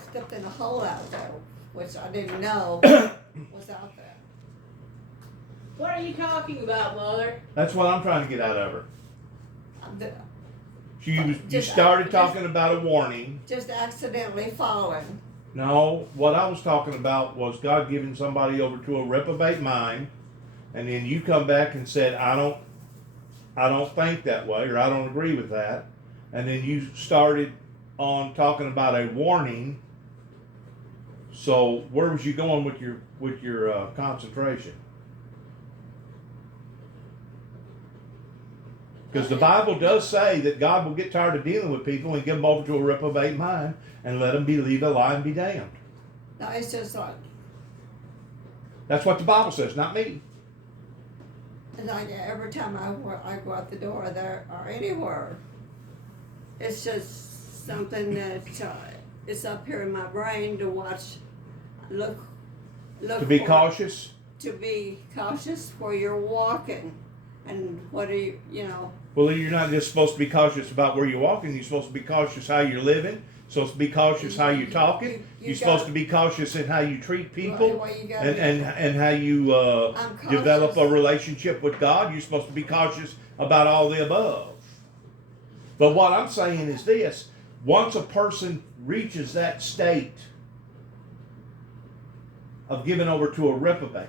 stepped in a hole out there, which I didn't know was out there. What are you talking about, Mother? That's what I'm trying to get out of her. You Just- started talking about a warning. Just accidentally falling. No, what I was talking about was God giving somebody over to a reprobate mind, and then you come back and said, I don't think that way, or I don't agree with that. And then you started on talking about a warning. So where was you going with your concentration? Because the Bible does say that God will get tired of dealing with people and give them over to a reprobate mind and let them believe a lie and be damned. No, it's just like That's what the Bible says, not me. every time I go out the door there or anywhere, it's just something that it's up here in my brain to watch, look. To be cautious. To be cautious where you're walking, and what are you know. Well, you're not just supposed to be cautious about where you're walking. You're supposed to be cautious how you're living. Supposed to be cautious how you're talking. You're supposed to be cautious in how you treat people, and how you develop a relationship with God. You're supposed to be cautious about all the above. But what I'm saying is this: once a person reaches that state of giving over to a reprobate,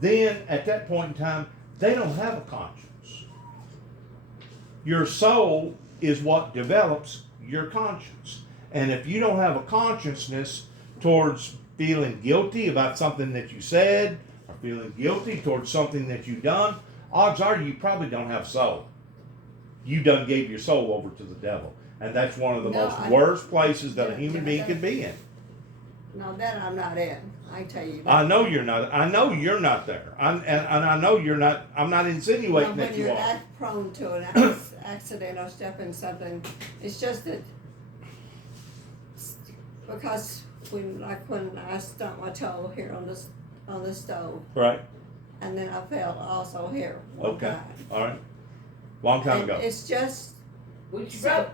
then at that point in time, they don't have a conscience. Your soul is what develops your conscience. And if you don't have a consciousness towards feeling guilty about something that you said, or feeling guilty towards something that you've done, odds are you probably don't have a soul. You done gave your soul over to the devil. And that's one of the most worst places that a human being can be in. No, that I'm not in. I tell you that. I know you're not. I know you're not there. And I know you're not. I'm not insinuating that you are. When you're that prone to an accident or step in something, it's just that because when I stumped my toe here on the stove, Right. and then I fell also here one Okay. time. All right. Long time ago. It's just When she fell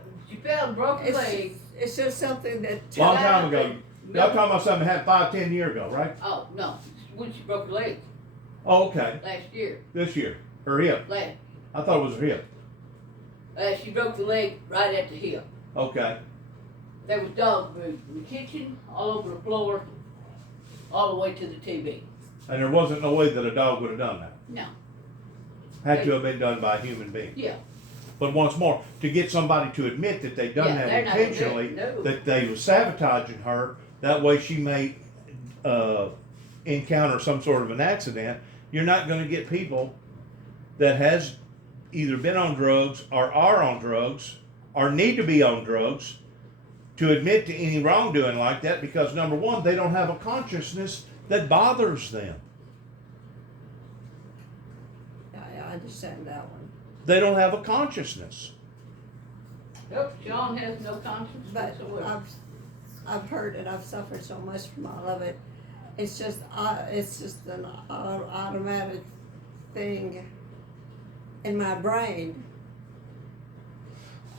and broke her leg. it's just something that Long time ago. Y'all talking about something that happened 5, 10 years ago, right? Oh, no. When she broke her leg Oh, okay. last year. This year. Her hip. I thought it was her hip. She broke the leg right at the hip. Okay. There was dog food in the kitchen, all over the floor, all the way to the TV. And there wasn't no way that a dog would have done that. No. Had to have been done by a human being. Yeah. But once more, to get somebody to admit that they've done that intentionally, that they were sabotaging her, that way she may encounter some sort of an accident, you're not going to get people that has either been on drugs or are on drugs or need to be on drugs to admit to any wrongdoing like that, because number one, they don't have a consciousness that bothers them. I understand that one. They don't have a consciousness. Nope, John has no conscience But whatsoever. I've heard and I've suffered so much from all of it. It's just an automatic thing in my brain,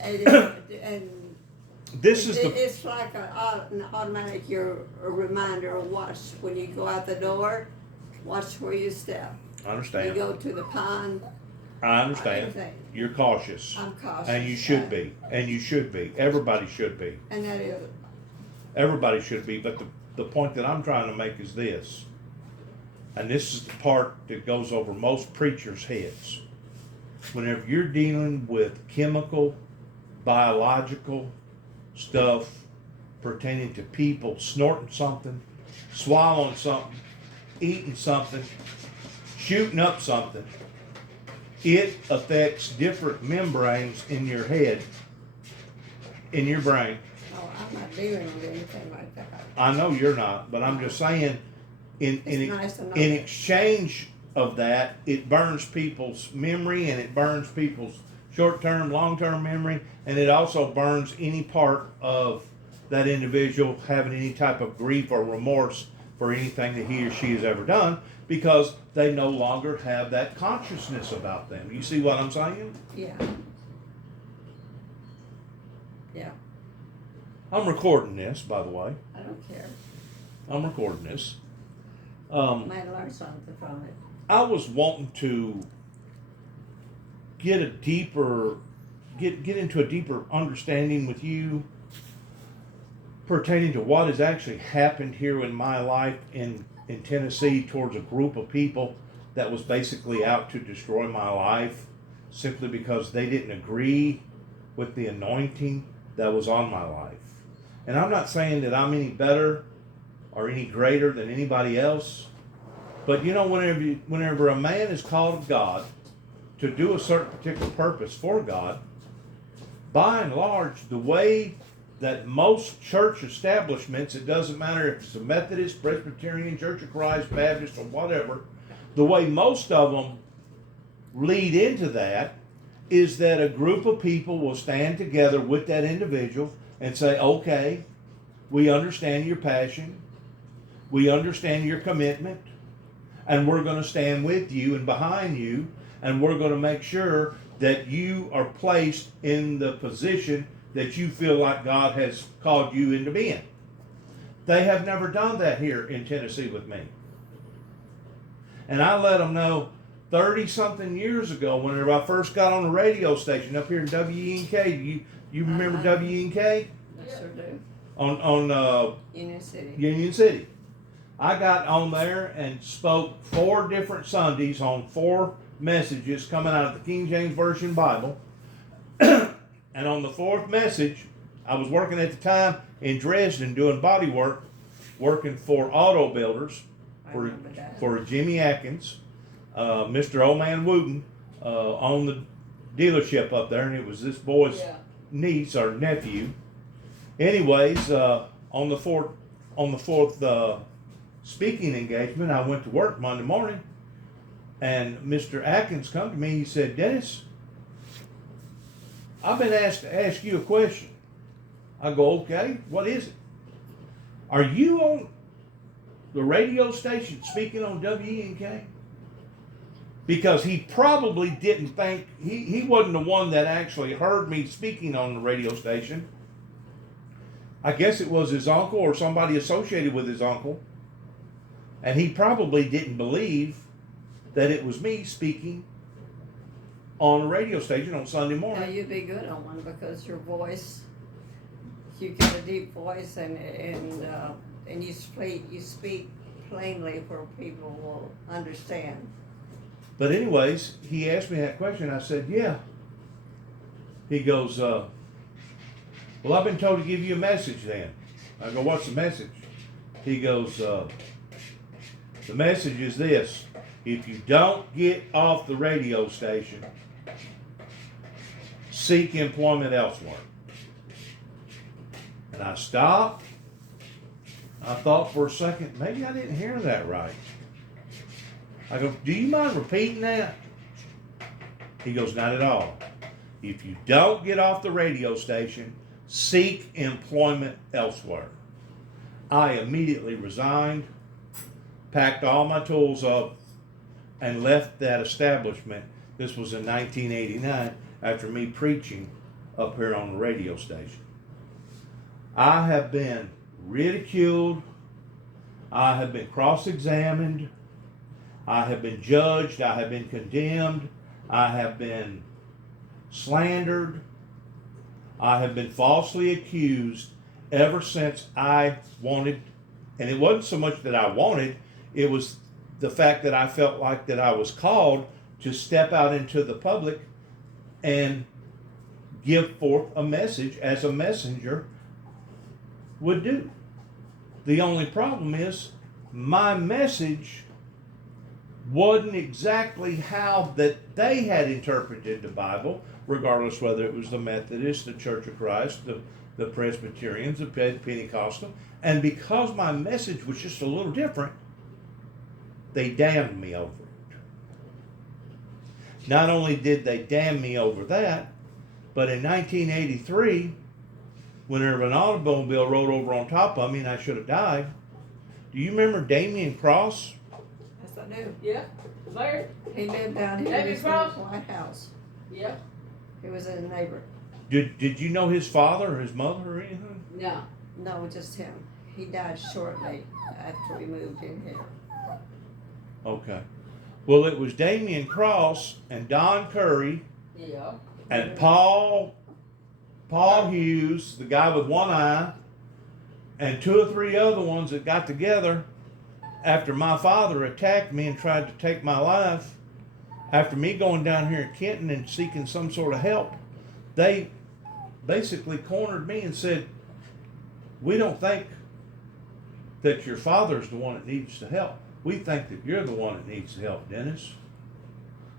and This is it's like an automatic a reminder of watch when you go out the door, watch where you step. I understand. You go to the pond. I understand. Anything. You're cautious. I'm cautious. And you should be. And you should be. Everybody should be. And that is. Everybody should be. But the point that I'm trying to make is this. And this is the part that goes over most preachers' heads. Whenever you're dealing with chemical, biological stuff pertaining to people snorting something, swallowing something, eating something, shooting up something, it affects different membranes in your head, in your brain. Oh, I'm not dealing with anything like that. I know you're not, but I'm just saying, in Nice to know in that. exchange of that, it burns people's memory, and it burns people's short-term, long-term memory, and it also burns any part of that individual having any type of grief or remorse for anything that he or she has ever done, because they no longer have that consciousness about them. You see what I'm saying? Yeah. Yeah. I'm recording this, by the way. I don't care. I'm recording this. Might learn something from it. I was wanting to get into a deeper understanding with you pertaining to what has actually happened here in my life in Tennessee towards a group of people that was basically out to destroy my life simply because they didn't agree with the anointing that was on my life. And I'm not saying that I'm any better or any greater than anybody else, but you know, whenever a man is called of God to do a certain particular purpose for God, by and large, the way that most church establishments, it doesn't matter if it's a Methodist, Presbyterian, Church of Christ, Baptist, or whatever, the way most of them lead into that is that a group of people will stand together with that individual and say, okay, we understand your passion, we understand your commitment, and we're going to stand with you and behind you, and we're going to make sure that you are placed in the position that you feel like God has called you into being. They have never done that here in Tennessee with me. And I let them know 30-something years ago, whenever I first got on the radio station up here in WENK. You remember WENK? I sure do. On Union City. Union City. I got on there and spoke 4 different Sundays on 4 messages coming out of the King James Version Bible. And on the 4th message, I was working at the time in Dresden doing body work, working for auto builders, for Jimmy Atkins, Mr. Old Man Wooten, owned the dealership up there, and it was this boy's niece or nephew. Anyways, on the fourth speaking engagement, I went to work Monday morning, and Mr. Atkins come to me. He said, "Dennis, I've been asked to ask you a question." I go, "Okay, what is it?" "Are you on the radio station speaking on WENK?" Because he probably didn't think, he wasn't the one that actually heard me speaking on the radio station. I guess it was his uncle or somebody associated with his uncle. And he probably didn't believe that it was me speaking on a radio station on Sunday Now, morning. you'd be good on one because your voice, you got a deep voice and you speak plainly where people will understand. But anyways, he asked me that question. I said, yeah. He goes, well, I've been told to give you a message then. I go, what's the message? He goes, the message is this: if you don't get off the radio station, seek employment elsewhere. And I stopped. I thought for a second, maybe I didn't hear that right. I go, do you mind repeating that? He goes, not at all. If you don't get off the radio station, seek employment elsewhere. I immediately resigned, packed all my tools up, and left that establishment. This was in 1989 after me preaching up here on the radio station. I have been ridiculed. I have been cross-examined. I have been judged. I have been condemned. I have been slandered. I have been falsely accused ever since I wanted, and it wasn't so much that I wanted, it was the fact that I felt like that I was called to step out into the public and give forth a message as a messenger would do. The only problem is my message wasn't exactly how that they had interpreted the Bible, regardless whether it was the Methodist, the Church of Christ, the Presbyterians, the Pentecostal. And because my message was just a little different, they damned me over it. Not only did they damn me over that, but in 1983, whenever an automobile rolled over on top of me and I should have died, do you remember Damian Cross? Yes, I do. Yeah. Larry? He lived down here David in this Cross? White House. Yeah. He was a neighbor. Did you know his father or his mother or anything? No. No, just him. He died shortly after we moved in here. Okay. Well, it was Damian Cross and Don Curry Yeah. and Paul Hughes, the guy with one eye, and 2 or 3 other ones that got together after my father attacked me and tried to take my life. After me going down here in Kenton and seeking some sort of help, they basically cornered me and said, "We don't think that your father's the one that needs the help. We think that you're the one that needs the help, Dennis."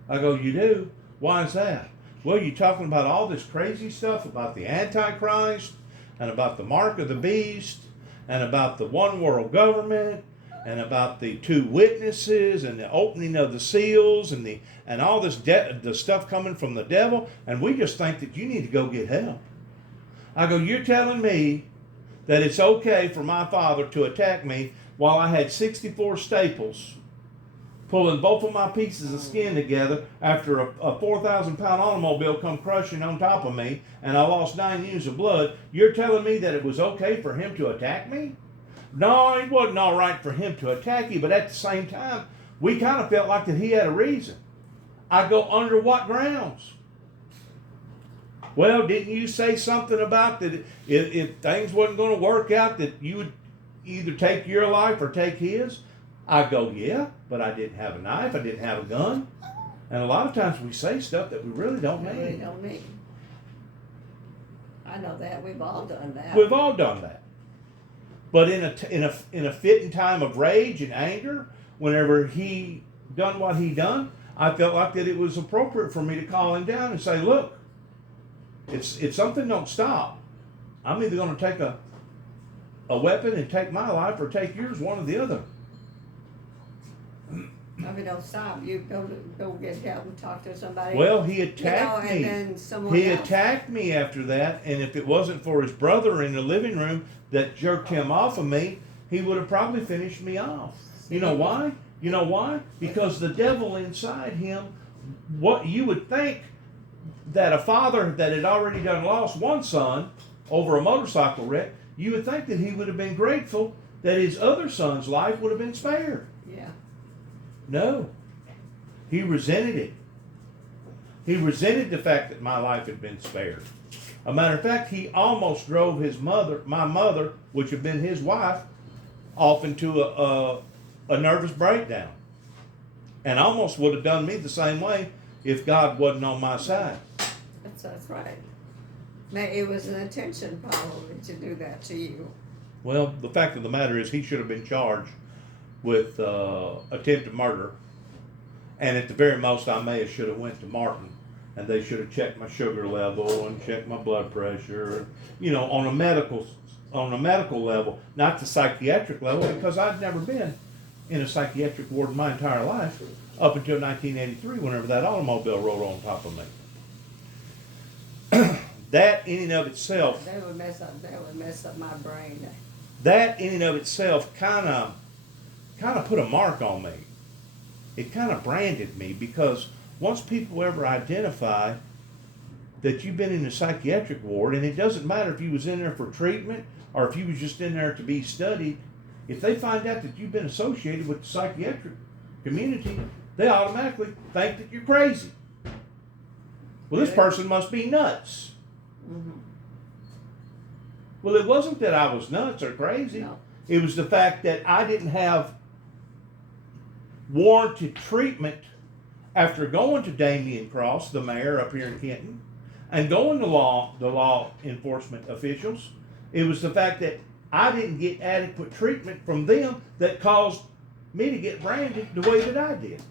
I go, "You do? Why is that?" "Well, you're talking about all this crazy stuff about the Antichrist and about the mark of the beast and about the one world government and about the 2 witnesses and the opening of the seals and all this the stuff coming from the devil, and we just think that you need to go get help." I go, "You're telling me that it's okay for my father to attack me while I had 64 staples pulling both of my pieces of skin together after a 4,000-pound automobile come crushing on top of me and I lost 9 units of blood? You're telling me that it was okay for him to attack me?" No, it wasn't all right for him to attack you, but at the same time, we kind of felt like that he had a reason. I go, "Under what grounds?" "Well, didn't you say something about that if things wasn't going to work out that you would either take your life or take his?" I go, "Yeah, but I didn't have a knife, I didn't have a gun." And a lot of times we say stuff that we really don't Really mean. don't mean. I know that. We've all done that. We've all done that. But in a fit and time of rage and anger, whenever he done what he done, I felt like that it was appropriate for me to call him down and say, "Look, if something don't stop, I'm either going to take a weapon and take my life or take yours, one or the other." If it don't stop, you go get help and talk to somebody. Well, he attacked and me. then someone He else. attacked me after that, and if it wasn't for his brother in the living room that jerked him off of me, he would have probably finished me off. You know why? You know why? Because the devil inside him, what you would think that a father that had already done lost one son over a motorcycle wreck, you would think that he would have been grateful that his other son's life would have been spared. Yeah. No. He resented it. He resented the fact that my life had been spared. A matter of fact, he almost drove my mother, which had been his wife, off into a nervous breakdown. And almost would have done me the same way if God wasn't on my side. That's right. It was an intention probably to do that to you. Well, the fact of the matter is he should have been charged with attempted murder. And at the very most, I may have should have went to Martin, and they should have checked my sugar level and checked my blood pressure, on a medical level, not the psychiatric level, because I'd never been in a psychiatric ward in my entire life up until 1983, whenever that automobile rolled on top of me. That in and of itself, That would mess up my brain. that in and of itself kind of put a mark on me. It kind of branded me, because once people ever identify that you've been in a psychiatric ward, and it doesn't matter if you was in there for treatment or if you was just in there to be studied, if they find out that you've been associated with the psychiatric community, they automatically think that you're crazy. Well, this person must be nuts. Mm-hmm. Well, it wasn't that I was nuts or crazy. No. It was the fact that I didn't have warranted treatment after going to Damian Cross, the mayor up here in Kenton, and going to the law enforcement officials. It was the fact that I didn't get adequate treatment from them that caused me to get branded the way that I did.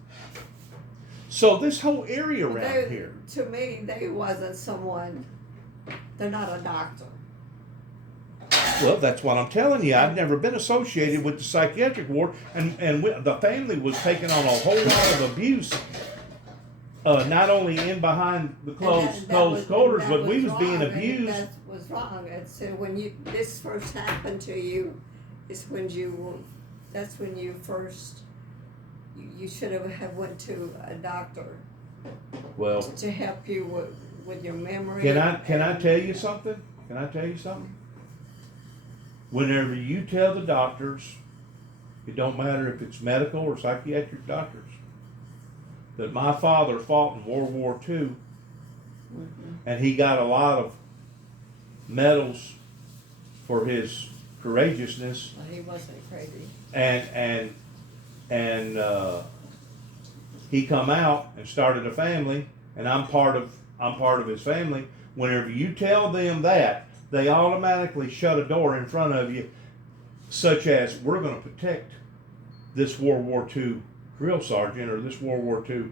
So this whole area around here. To me, they wasn't someone. They're not a doctor. Well, that's what I'm telling you. I've never been associated with the psychiatric ward, and the family was taking on a whole lot of abuse. Not only in behind the closed quarters, but we was being abused. That was wrong. It's when this first happened to you, is when that's when you first. You should have went to a doctor. Well, to help you with your memory. can I tell you something? Can I tell you something? Whenever you tell the doctors, it don't matter if it's medical or psychiatric doctors, that my father fought in World War II and he got a lot of medals for his courageousness, Well, he wasn't crazy. and he come out and started a family, and I'm part of his family. Whenever you tell them that, they automatically shut a door in front of you, such as, we're going to protect this World War II drill sergeant or this World War II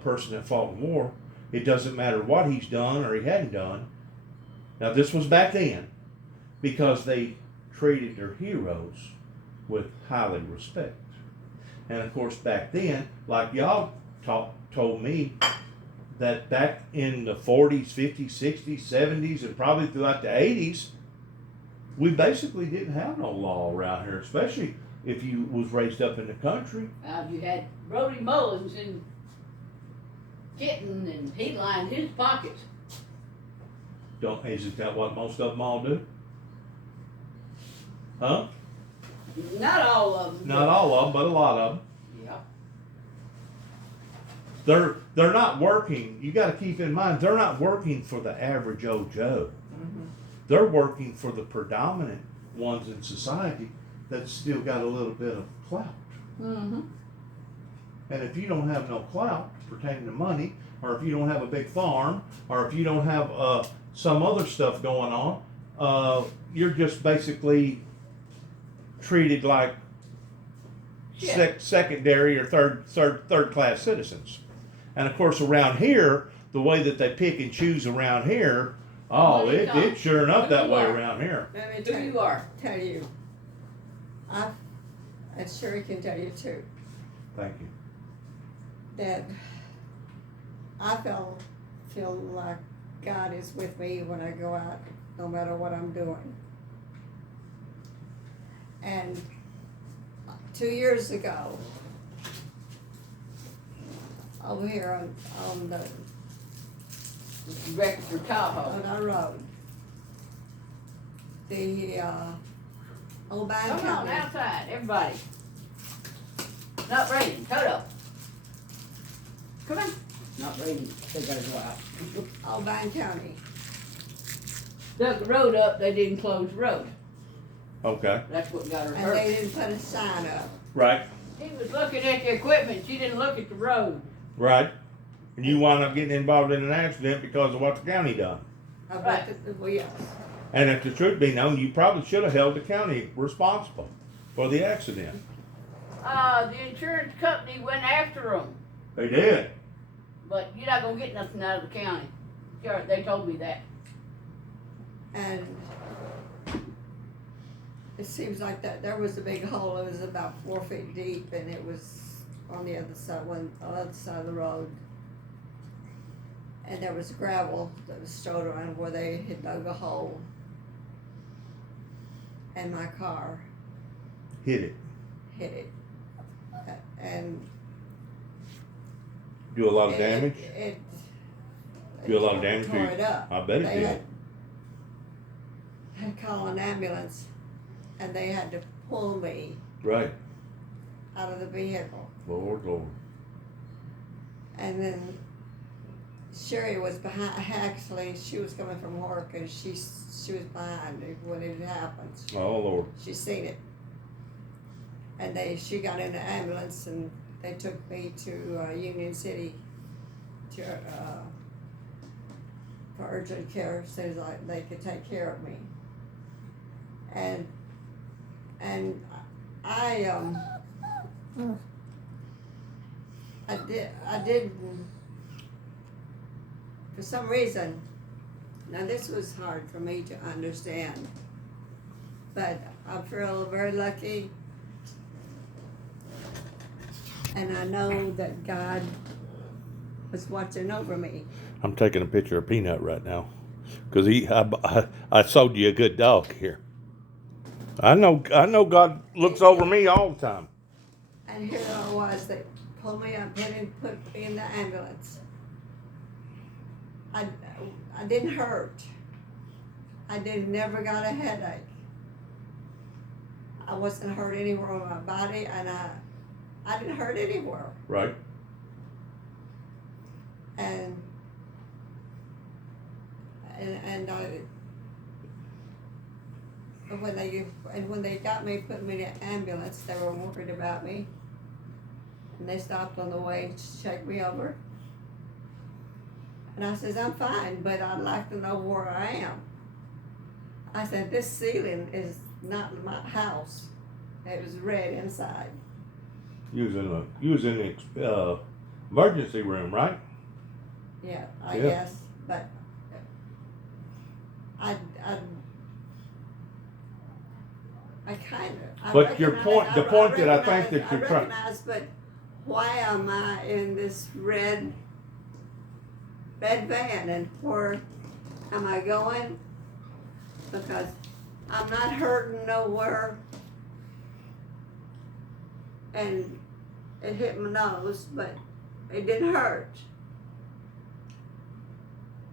person that fought in war. It doesn't matter what he's done or he hadn't done. Now, this was back then because they treated their heroes with highly respect. And of course, back then, like y'all told me, that back in the 40s, 50s, 60s, 70s, and probably throughout the 80s, we basically didn't have no law around here, especially if you was raised up in the country. You had Brody Mullins in Kitten, and he lined his pockets. Isn't that what most of them all do? Huh? Not all of them. Not all of them, but a lot of them. Yeah. They're not working. You got to keep in mind, they're not working for the average old Joe. Mm-hmm. They're working for the predominant ones in society that still got a little bit of clout. Mm-hmm. And if you don't have no clout pertaining to money, or if you don't have a big farm, or if you don't have some other stuff going on, you're just basically treated like secondary or third class citizens. And of course, around here, the way that they pick and choose around here, it's sure enough that way around here. Let me Who you are. tell you. And Sherry can tell you too, Thank you. that I feel like God is with me when I go out, no matter what I'm doing. And 2 years ago, over here on the Wrecked your Tahoe. on our road, the old band Come on, company, outside, everybody. Not raining, Toto. Come on. Not raining, they gotta go out. Old Band County, Dug the road up, they didn't close the road. Okay. That's what got her and hurt. they didn't put a sign up. Right. He was looking at the equipment, she didn't look at the road. Right. And you wind up getting involved in an accident because of what the county done. About Right. the wheels. And if the truth be known, you probably should have held the county responsible for the accident. The insurance company went after them, They did. but you're not gonna get nothing out of the county. Sure, they told me that. And it seems like that there was a big hole. It was about 4 feet deep, and it was on the other side, on the other side of the road. And there was gravel that was strewed around where they had dug a hole. And my car Hit it. hit it. And Do a lot of damage. It Do a lot of damage to tore you. it up. I bet it They did. had to call an ambulance, and they had to pull me Right. out of the vehicle. Lord, Lord. And then Sherry was behind. Actually, she was coming from work, and she was behind it when it happened. Oh, Lord. She seen it, and she got in the ambulance, and they took me to Union City to for urgent care, so like they could take care of me. And I didn't, for some reason, now this was hard for me to understand, but I feel very lucky, and I know that God was watching over me. I'm taking a picture of Peanut right now because I sold you a good dog here. I know God looks over me all the time. And here I was, they pulled me up, put me in the ambulance. I didn't hurt. I never got a headache. I wasn't hurt anywhere on my body, and I didn't hurt anywhere. Right. And when they got me, put me in the ambulance, they were worried about me, and they stopped on the way to check me over. And I says, I'm fine, but I'd like to know where I am. I said, this ceiling is not my house. It was red inside. You was in the emergency room, right? Yeah, I Yeah. guess, but I kind of. But your point, the point that I think that you're trying. recognize, but why am I in this red van, and where am I going? Because I'm not hurting nowhere, and it hit my nose, but it didn't hurt.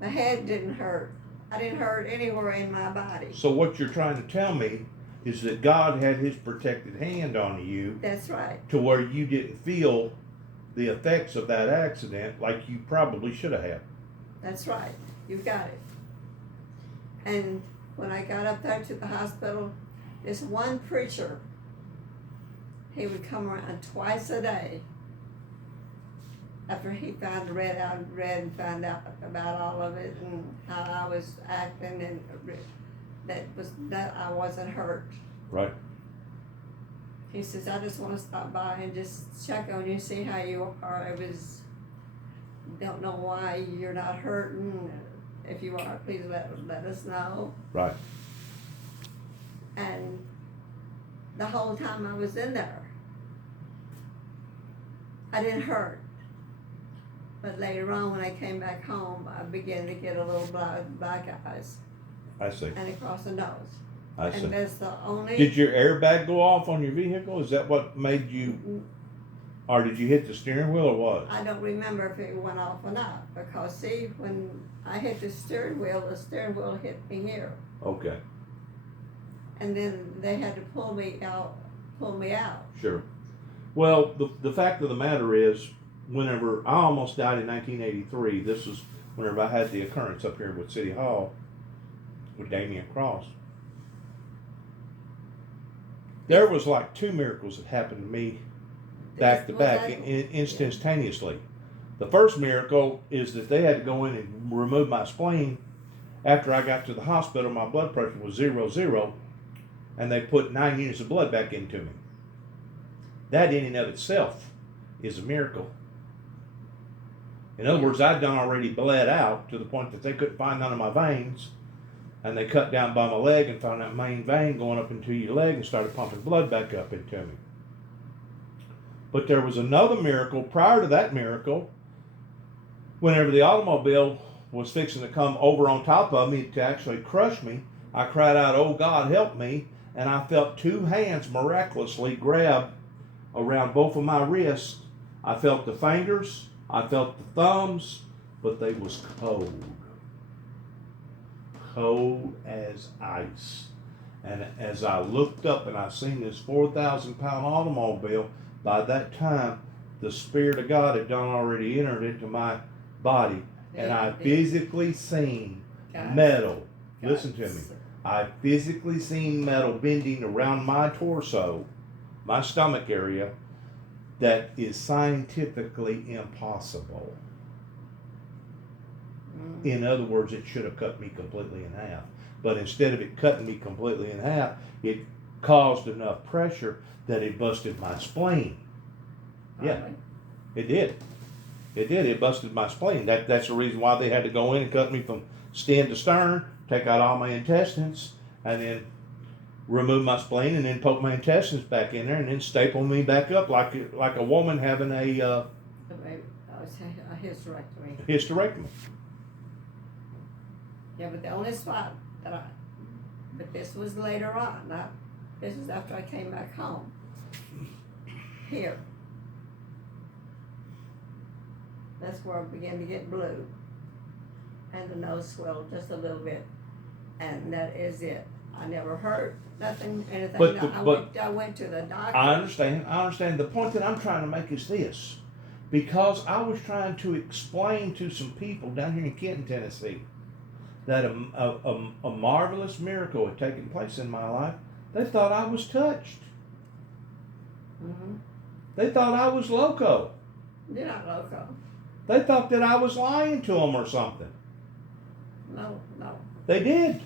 My head didn't hurt. I didn't hurt anywhere in my body. So what you're trying to tell me is that God had His protected hand on you That's right. to where you didn't feel the effects of that accident like you probably should have had. That's right. You've got it. And when I got up there to the hospital, this one preacher, he would come around twice a day after he found read and found out about all of it and how I was acting, and that I wasn't hurt. Right. He says, I just want to stop by and just check on you, see how you are. Don't know why you're not hurting. If you are, please let us know. Right. And the whole time I was in there, I didn't hurt. But later on, when I came back home, I began to get a little black eyes I see. and across the nose. I see. And that's the only. Did your airbag go off on your vehicle? Is that what made you, or did you hit the steering wheel or what? I don't remember if it went off or not, because see, when I hit the steering wheel hit me here. Okay. And then they had to pull me out. Sure. Well, the fact of the matter is, whenever I almost died in 1983, this was whenever I had the occurrence up here with City Hall with Damian Cross. There was like 2 miracles that happened to me back to back instantaneously. The first miracle is that they had to go in and remove my spleen. After I got to the hospital, my blood pressure was 0, and they put 9 units of blood back into me. That in and of itself is a miracle. In other words, I'd done already bled out to the point that they couldn't find none of my veins, and they cut down by my leg and found that main vein going up into your leg and started pumping blood back up into me. But there was another miracle prior to that miracle. Whenever the automobile was fixing to come over on top of me to actually crush me, I cried out, "Oh God, help me," and I felt 2 hands miraculously grab around both of my wrists. I felt the fingers, I felt the thumbs, but they was cold. Cold as ice. And as I looked up and I seen this 4,000-pound automobile, by that time, the Spirit of God had done already entered into my body. And I physically seen metal. Listen to me. I physically seen metal bending around my torso, my stomach area, that is scientifically impossible. In other words, it should have cut me completely in half. But instead of it cutting me completely in half, it caused enough pressure that it busted my spleen. Yeah, it did. It did. It busted my spleen. That's the reason why they had to go in and cut me from stem to stern, take out all my intestines, and then remove my spleen, and then poke my intestines back in there, and then staple me back up like a woman having a hysterectomy. hysterectomy. Yeah, but the only spot but this was later on, this is after I came back home. Here. That's where I began to get blue. And the nose swelled just a little bit. And that is it. I never heard nothing, anything. But No, the- I went to the doctor. I understand. The point that I'm trying to make is this. Because I was trying to explain to some people down here in Kenton, Tennessee, that a marvelous miracle had taken place in my life, they thought I was touched. Mm-hmm. They thought I was loco. You're not loco. They thought that I was lying to them or something. No. They did.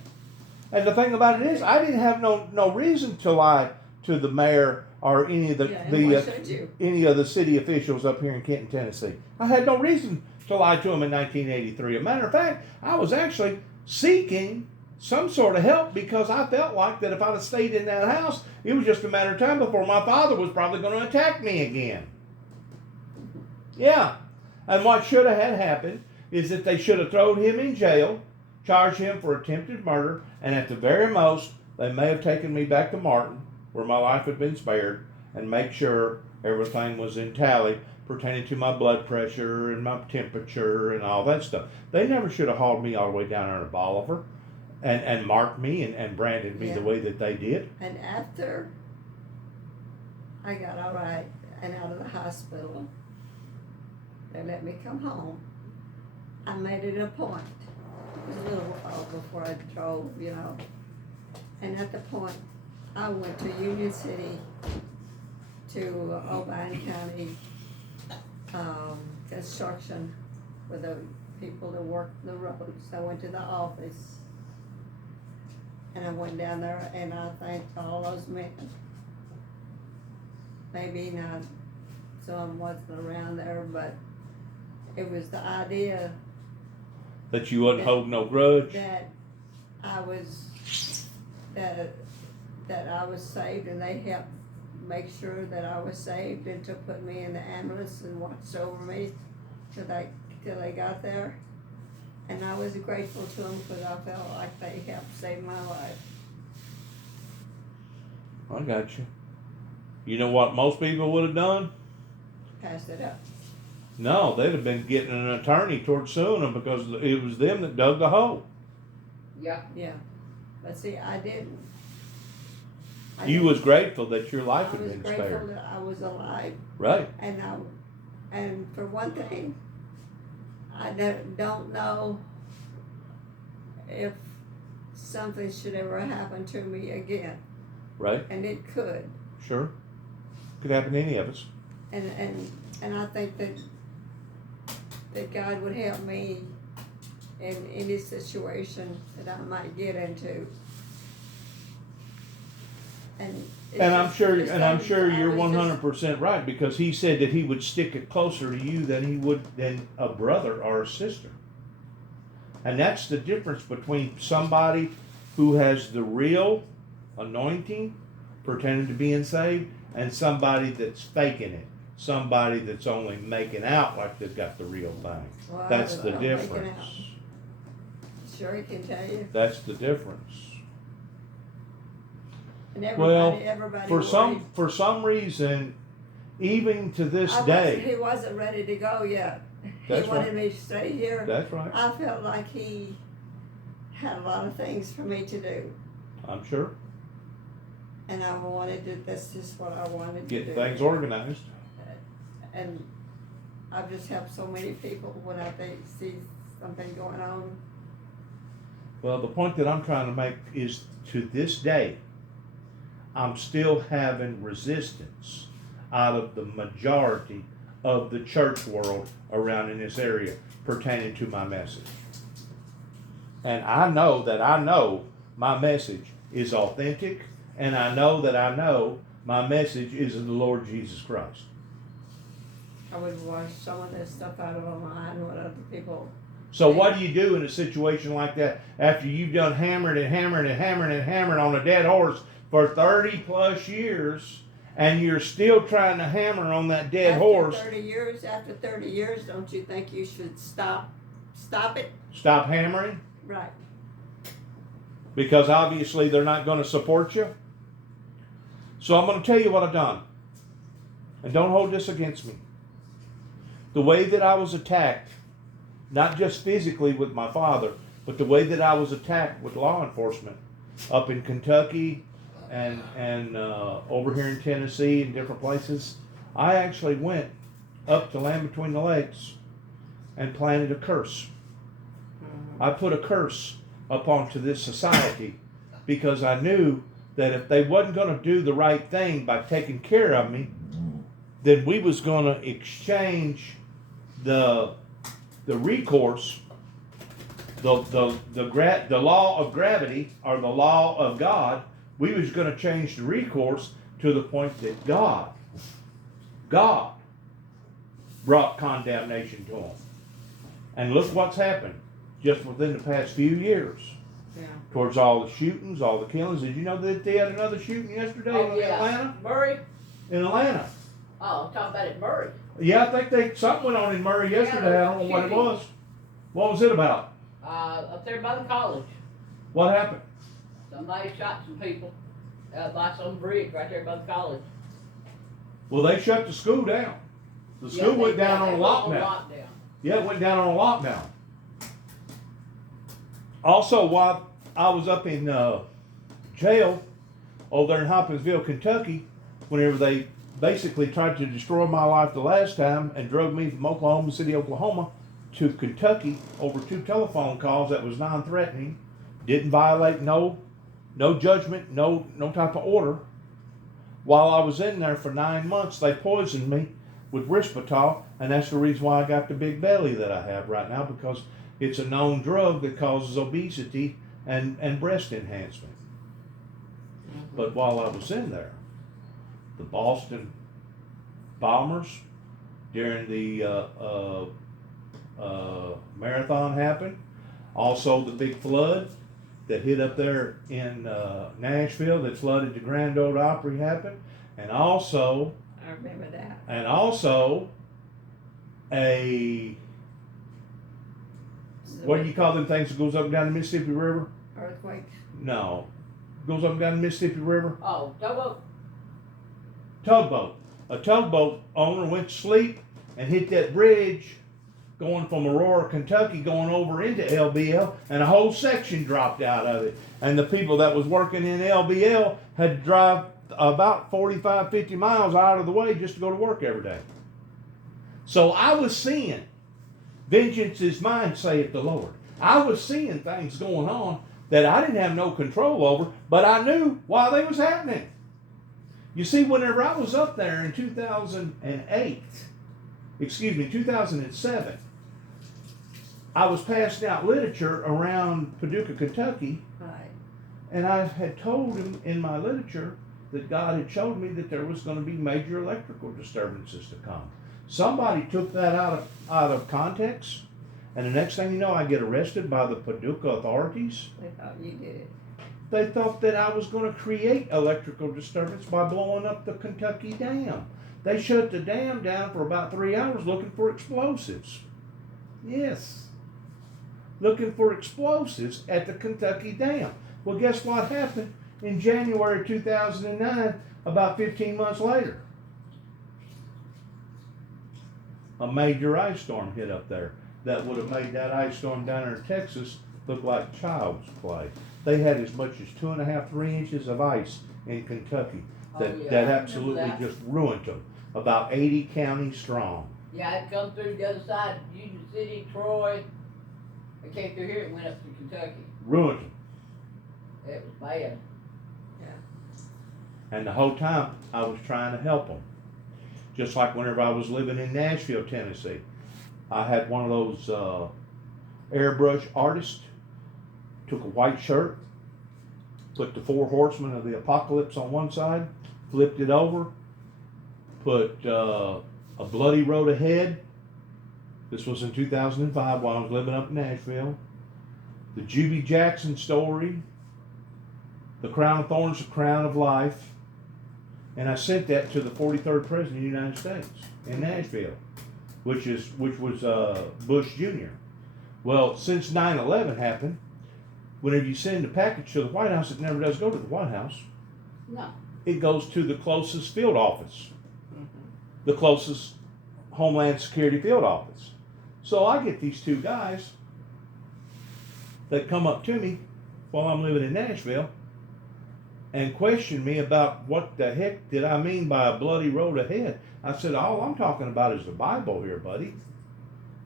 And the thing about it is, I didn't have no reason to lie to the mayor or any of Why should you? any of the city officials up here in Kenton, Tennessee. I had no reason to lie to them in 1983. As a matter of fact, I was actually seeking some sort of help because I felt like that if I'd have stayed in that house, it was just a matter of time before my father was probably going to attack me again. Yeah. And what should have had happened is that they should have thrown him in jail, charged him for attempted murder, and at the very most, they may have taken me back to Martin, where my life had been spared, and make sure everything was in tally pertaining to my blood pressure and my temperature and all that stuff. They never should have hauled me all the way down there to Bolivar and marked me and branded me the way that they did. And after I got all right and out of the hospital, they let me come home. I made it a point. It was a little while before I drove, And at the point, I went to Union City to Obion County construction with the people that work the roads. I went to the office and I went down there and I thanked all those men. Maybe not, some wasn't around there, but it was the idea That you wouldn't hold no grudge. that I was that I was saved, and they helped make sure that I was saved and to put me in the ambulance and watched over me till they got there. And I was grateful to them because I felt like they helped save my life. I got you. You know what most people would have done? Passed it up. No, they'd have been getting an attorney towards suing them because it was them that dug the hole. Yeah. Yeah. But see, I didn't. You was grateful that your life I had was been grateful spared. that I was alive. Right. And for one thing, I don't know if something should ever happen to me again. Right. And it could. Sure. Could happen to any of us. And I think that God would help me in any situation that I might get into. And I'm sure you're I was 100% right, because he said that he would stick it closer to you than a brother or a sister. And that's the difference between somebody who has the real anointing pertaining to being saved and somebody that's faking it. Somebody that's only making out like they've got the real thing. Well, That's I the don't make it difference. out. Sure, he can tell you. That's the difference. And Well, everybody for some reason, even to this day, he wasn't ready to go yet. That's He wanted right. me to stay here. That's right. I felt like he had a lot of things for me to do. I'm sure. And I wanted to, that's just what I wanted to Get do. things organized. And I've just helped so many people when I see something going on. Well, the point that I'm trying to make is, to this day, I'm still having resistance out of the majority of the church world around in this area pertaining to my message. And I know my message is authentic, and I know my message is of the Lord Jesus Christ. I would wash some of this stuff out of my mind, what other people. So what do you do in a situation like that after you've done hammered and hammered and hammered and hammered on a dead horse for 30 plus years, and you're still trying to hammer on that dead horse? After 30 years, don't you think you should stop it? Stop hammering? Right. Because obviously they're not going to support you. So I'm going to tell you what I've done. And don't hold this against me. The way that I was attacked, not just physically with my father, but the way that I was attacked with law enforcement, up in Kentucky and over here in Tennessee and different places. I actually went up to Land Between the Lakes and planted a curse. I put a curse up onto this society because I knew that if they wasn't going to do the right thing by taking care of me, then we was going to exchange the recourse, the law of gravity or the law of God. We was going to change the recourse to the point that God brought condemnation to them. And look what's happened just within the past few years. Yeah. Towards all the shootings, all the killings. Did you know that they had another shooting yesterday in Atlanta? Murray? In Atlanta. Oh, talking about it, Murray. Yeah, I think something went on in Murray yesterday. I don't know what it was. What was it about? Up there by the college. What happened? Somebody shot some people by some bridge right there by the college. Well, they shut the school down. The school went down on a lockdown. Yeah, it went down on a lockdown. Also, while I was up in jail over there in Hopkinsville, Kentucky, whenever they basically tried to destroy my life the last time and drove me from Oklahoma City, Oklahoma to Kentucky over 2 telephone calls that was non-threatening, didn't violate no judgment, no type of order. While I was in there for 9 months, they poisoned me with Risperdal, and that's the reason why I got the big belly that I have right now, because it's a known drug that causes obesity and breast enhancement. But while I was in there, the Boston bombers during the marathon happened. Also, the big flood that hit up there in Nashville that flooded the Grand Ole Opry happened. And also, I remember that. And also, what do you call them things that goes up and down the Mississippi River? Earthquakes. No. Goes up and down the Mississippi River? Oh, tugboat. Tugboat. A tugboat owner went to sleep and hit that bridge going from Aurora, Kentucky, going over into LBL, and a whole section dropped out of it. And the people that was working in LBL had to drive about 45, 50 miles out of the way just to go to work every day. So I was seeing, vengeance is mine, saith the Lord. I was seeing things going on that I didn't have no control over, but I knew why they was happening. You see, whenever I was up there in 2007, I was passing out literature around Paducah, Kentucky, Right. and I had told him in my literature that God had showed me that there was going to be major electrical disturbances to come. Somebody took that out of context, and the next thing you know, I get arrested by the Paducah authorities. They thought you did it. They thought that I was going to create electrical disturbance by blowing up the Kentucky Dam. They shut the dam down for about 3 hours looking for explosives. Yes. Looking for explosives at the Kentucky Dam. Well, guess what happened in January 2009, about 15 months later? A major ice storm hit up there that would have made that ice storm down there in Texas look like child's play. They had as much as 2.5, 3 inches of ice in Kentucky that absolutely just ruined them. About 80 counties strong. Yeah, it come through the other side, Union City, Troy. It came through here, it went up to Kentucky. Ruined them. It was bad. And the whole time I was trying to help them. Just like whenever I was living in Nashville, Tennessee. I had one of those airbrush artists, took a white shirt, put the 4 horsemen of the apocalypse on one side, flipped it over, put a bloody road ahead. This was in 2005 while I was living up in Nashville. The Juby Jackson story, the crown of thorns, the crown of life. And I sent that to the 43rd President of the United States in Nashville, which was Bush Jr. Well, since 9/11 happened, whenever you send a package to the White House, it never does go to the White House. No. It goes to the closest field office, the closest Homeland Security field office. So I get these 2 guys that come up to me while I'm living in Nashville, and questioned me about what the heck did I mean by a bloody road ahead. I said, all I'm talking about is the Bible here, buddy.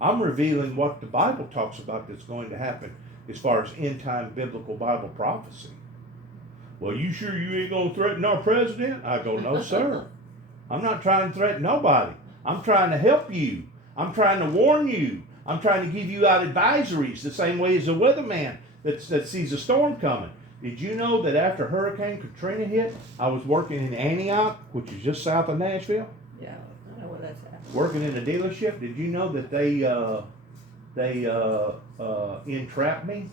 I'm revealing what the Bible talks about that's going to happen as far as end time biblical Bible prophecy. Well, you sure you ain't gonna threaten our president? I go, no, sir. I'm not trying to threaten nobody. I'm trying to help you. I'm trying to warn you. I'm trying to give you out advisories the same way as a weatherman that sees a storm coming. Did you know that after Hurricane Katrina hit, I was working in Antioch, which is just south of Nashville? Yeah, I know where that's at. Working in a dealership. Did you know that they entrapped me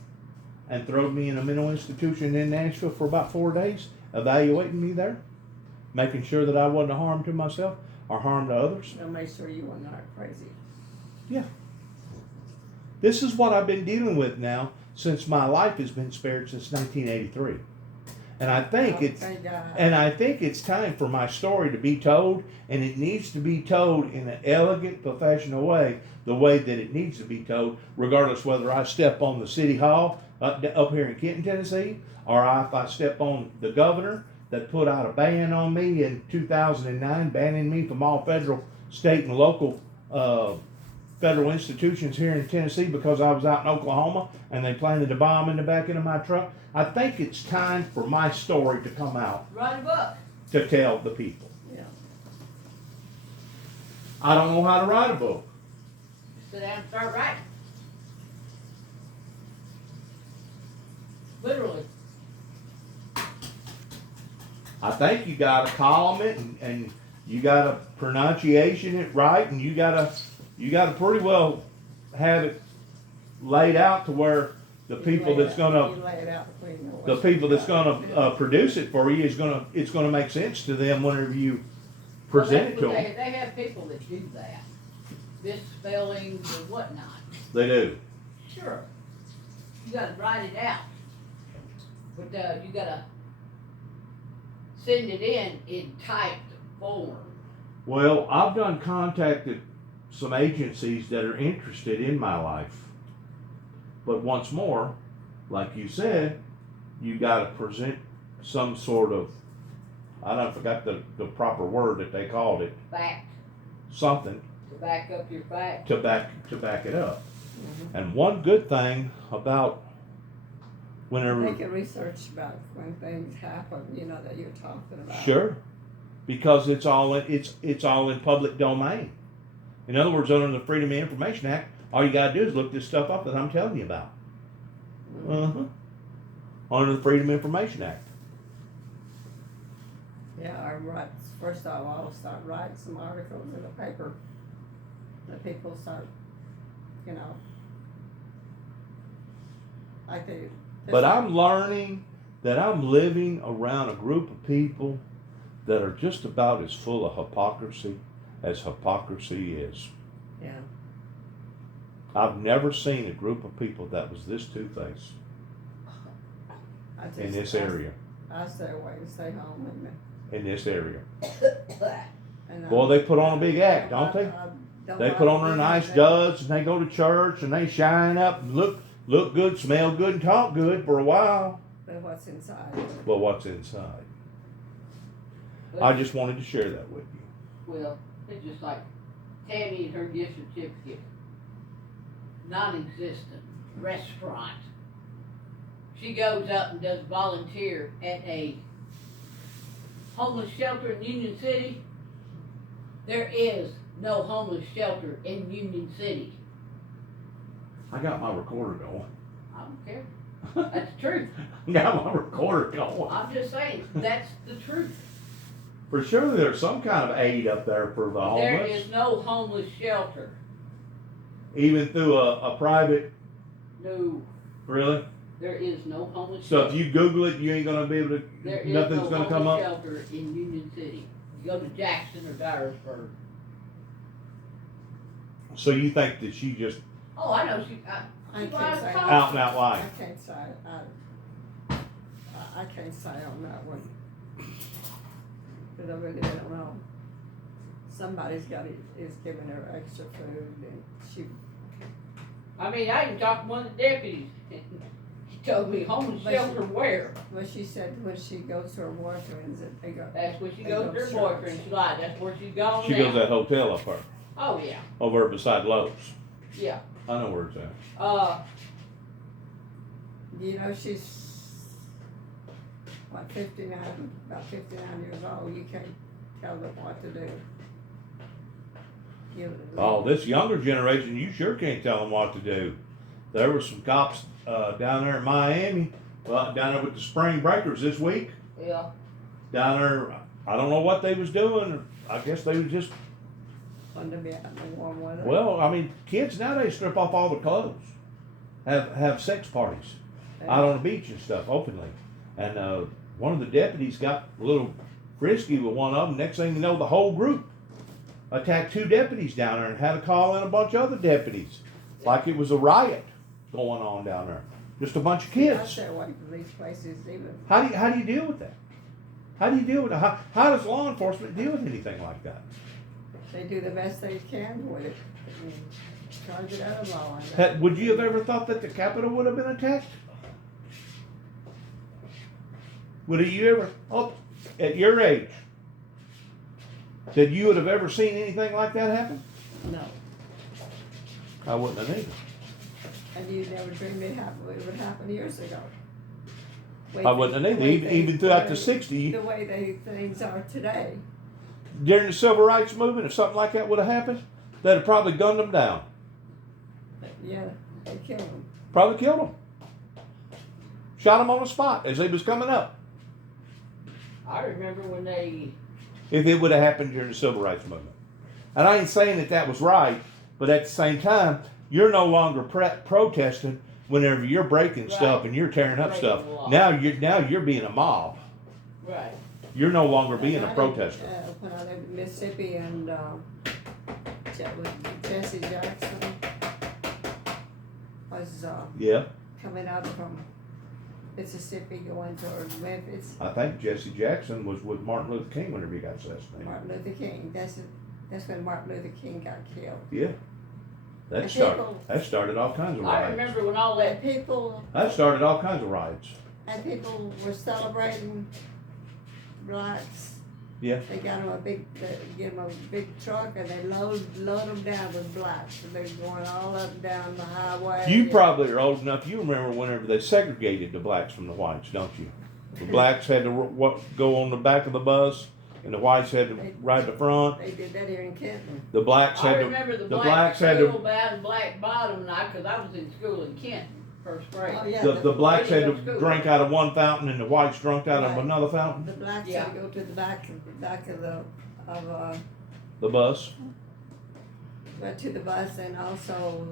and threw me in a mental institution in Nashville for about 4 days, evaluating me there, making sure that I wasn't a harm to myself or harm to others? They'll make sure you are not crazy. Yeah. This is what I've been dealing with now since my life has been spared since 1983. And I think Thank God. I think it's time for my story to be told, and it needs to be told in an elegant, professional way, the way that it needs to be told, regardless whether I step on the city hall up here in Kenton, Tennessee, or if I step on the governor that put out a ban on me in 2009, banning me from all federal, state, and local federal institutions here in Tennessee because I was out in Oklahoma and they planted a bomb in the back end of my truck. I think it's time for my story to come out Write a book. to tell the people. Yeah. I don't know how to write a book. Sit down and start writing. Literally. I think you gotta column it and you gotta pronunciation it right, and you gotta pretty well have it laid out to where the people that's gonna produce it for you it's gonna make sense to them whenever you present it to them. They have people that do that. Misspellings or whatnot. They do. Sure. You gotta write it out. But you gotta send it in typed form. Well, I've done contacted some agencies that are interested in my life. But once more, like you said, you got to present some sort of, I forgot the proper word that they called it. Fact. Something. To back up your fact. To back it up. Mm-hmm. And one good thing about whenever. They can research about when things happen, that you're talking about. Sure. Because it's all in public domain. In other words, under the Freedom of Information Act, all you got to do is look this stuff up that I'm telling you about. Mm-hmm. Under the Freedom of Information Act. Yeah, first of all, I'll start writing some articles in the paper that people start, like they. But I'm learning that I'm living around a group of people that are just about as full of hypocrisy as hypocrisy is. Yeah. I've never seen a group of people that was this two-faced in this area. I stay away and stay home. In this area. And Boy, they put on a big act, don't they? They put on their nice duds and they go to church and they shine up and look good, smell good, and talk good for a while. But what's inside? But what's inside? I just wanted to share that with you. Well, it's just like Tammy and her gift certificate. Non-existent restaurant. She goes up and does volunteer at a homeless shelter in Union City. There is no homeless shelter in Union City. I got my recorder going. I don't care. That's the truth. I got my recorder going. I'm just saying, that's the truth. For sure there's some kind of aid up there for the homeless. There is no homeless shelter. Even through a private. No. Really? There is no homeless So shelter. if you Google it, you ain't gonna be able to. There is Nothing's no gonna come homeless up. shelter in Union City. You go to Jackson or Dyersburg. So you think that she just Oh, I know. She I lies can't say. constantly. out and out lying? I can't say. I can't say on that one. Because I really don't know. Somebody's is giving her extra food and she. I mean, I even talked to one of the deputies. He told me homeless But shelter where? Well, she said when she goes to her boyfriend's that they go. That's where she They goes go to her to boyfriend. church. She lied. That's where she's gone She now. goes to that hotel up there, Oh yeah, over beside Lowe's. yeah. I know where it's at. You know, she's, what, 59, about 59 years old. You can't tell them what to do. Oh, this younger generation, you sure can't tell them what to do. There were some cops down there in Miami, down there with the spring breakers this week. Yeah. Down there, I don't know what they was doing. I guess they was just, Fun to be out in the warm weather. well, I mean, kids nowadays strip off all their clothes. Have sex parties out on the beach and stuff openly. And one of the deputies got a little frisky with one of them. Next thing you know, the whole group attacked 2 deputies down there and had to call in a bunch of other deputies. Like it was a riot going on down there. Just a bunch of I kids. stay away from these places even. How do you deal with that? How do you deal with it? How does law enforcement deal with anything like that? They do the best they can with it. And try to get out of law. Would you have ever thought that the Capitol would have been attacked? Would you ever, at your age, that you would have ever seen anything like that happen? No. I wouldn't have either. And you never dreamed it would happen years ago. I wouldn't have either. Even throughout the 60s, The way things are today. during the Civil Rights Movement, if something like that would have happened, they'd have probably gunned them down. Yeah, they killed them. Probably killed them. Shot them on the spot as they was coming up. I remember when they. If it would have happened during the Civil Rights Movement. And I ain't saying that that was right, but at the same time, you're no longer protesting whenever you're breaking stuff and you're tearing up Breaking stuff. the law. Now you're being a mob. Right. You're no longer being a I protester. did, when I lived in Mississippi and with Jesse Jackson was Yeah, coming out from Mississippi going toward Memphis. I think Jesse Jackson was with Martin Luther King whenever he got assassinated. Martin Luther King. That's when Martin Luther King got killed. Yeah, And that started all kinds of I riots. remember when all that. And people That started all kinds of riots. were celebrating blacks. Yeah. They got them a big truck and they load them down with blacks. And they're going all up and down the highway. You probably are old enough. You remember whenever they segregated the blacks from the whites, don't you? The blacks had to go on the back of the bus, and the whites had to ride the front. They did that here in Kenton. The blacks I had to. remember the blacks black had to. tailbone and black bottom night because I was in school in Kenton, first grade. Oh, yeah, The blacks had to School. drink out of one fountain, and the whites drank out of Right. another fountain. The blacks had to go to the back of The bus. went to the bus and also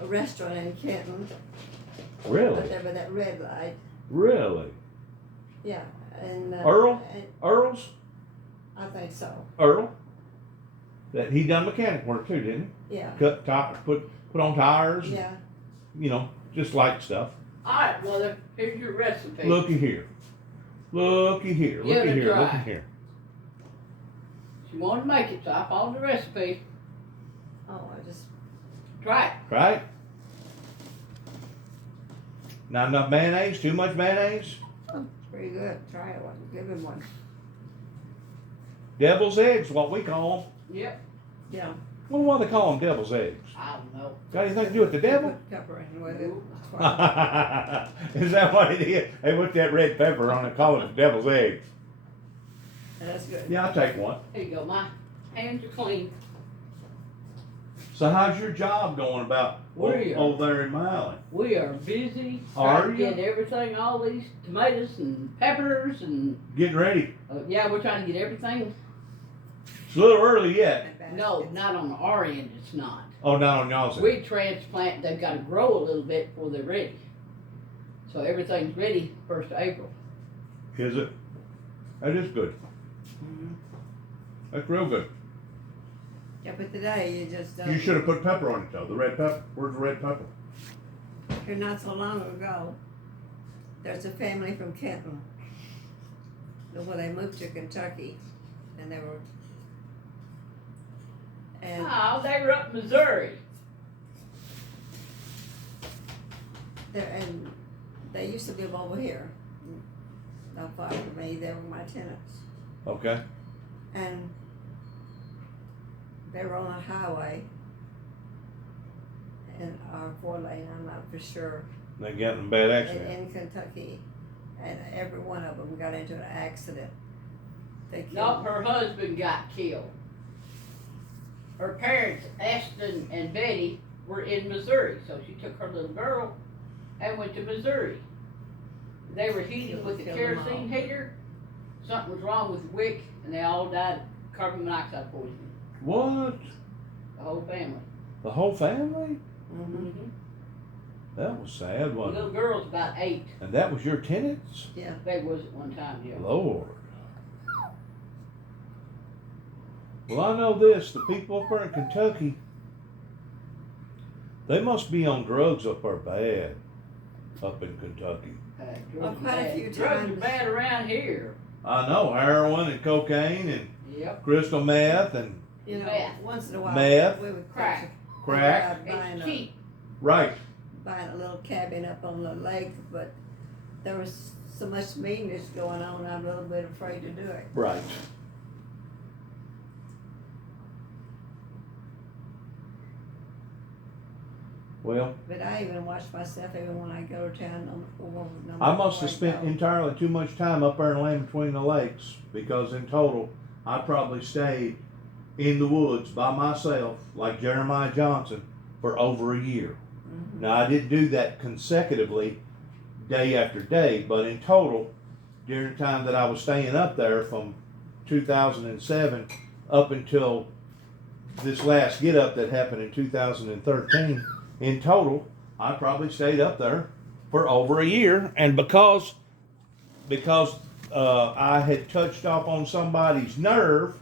a restaurant in Kenton. Really? But there was that red light. Really? Yeah, and Earl? and Earl's? I think so. Earl? That he done mechanic work too, didn't Yeah. he? Cut tires, put on tires. And, Yeah. you know, just light stuff. All right, mother. Here's your recipe. Looky here. Looky here. Give it Looky a here. try. Looky here. She wanted to make it, so I followed the recipe. Oh, I just Try it. Right? Not enough mayonnaise? Too much mayonnaise? it's pretty good. Try it one. Give him one. Devil's eggs, what we call them. Yep. Yeah. Well, why they call them devil's eggs? I don't know. Got anything to do with the devil? Put pepper in with it. That's why. Is that what it is? They put that red pepper on it, call it the devil's egg. That's good. Yeah, I'll take one. There you go. My hands are clean. So how's your job going about Where over there in Milan? We are busy Are trying to you? get everything, all these tomatoes and peppers and Getting ready. yeah, we're trying to get everything. It's a little early yet. No, not on our end. It's not. Oh, not on y'all's end. We transplant. They've got to grow a little bit before they're ready. So everything's ready 1st of April. Is it? That is good. Mm-hmm. That's real good. Yeah, but today you just You should have put pepper on it though. The red pepper. Where's the red pepper? Here not so long ago, there's a family from Kenton. Well, they moved to Kentucky, and they were. And Oh, they were up in Missouri. and they used to live over here, not far from me. They were my tenants, Okay. and they were on a highway in our 4-lane. I'm not for sure. They got in a bad in, accident. in Kentucky, and every one of them got into an accident. They killed No, her husband got killed. Her parents, Ashton and Betty, were in Missouri, so she took her little girl and went to Missouri. They were heating with the Killed them kerosene all. heater. Something was wrong with the wick, and they all died of carbon monoxide poisoning. What? The whole family. The whole family? Mm-hmm. That was sad, The wasn't little it? girl's about 8. And that was your tenants? Yeah. They was at one time, yeah. Lord. Well, I know this, the people up there in Kentucky, they must be on drugs up there bad, up in Kentucky. Well, Drugs are quite a bad. few Drugs are times. bad around here. I know, heroin and cocaine and Yep. crystal meth and You know, Meth. once in a while, Meth. we would Crack. crack. buying It's cheap. Right. a little cabin up on the lake, but there was so much meanness going on, I'm a little bit afraid to do it. Right. Well, But I even watch myself even when I go to town. I must have spent entirely too much time up there in Land Between the Lakes, because in total, I probably stayed in the woods by myself, like Jeremiah Johnson, for over a year. Mm-hmm. Now, I didn't do that consecutively, day after day, but in total, during the time that I was staying up there from 2007 up until this last get up that happened in 2013, in total, I probably stayed up there for over a year. And because I had touched off on somebody's nerve,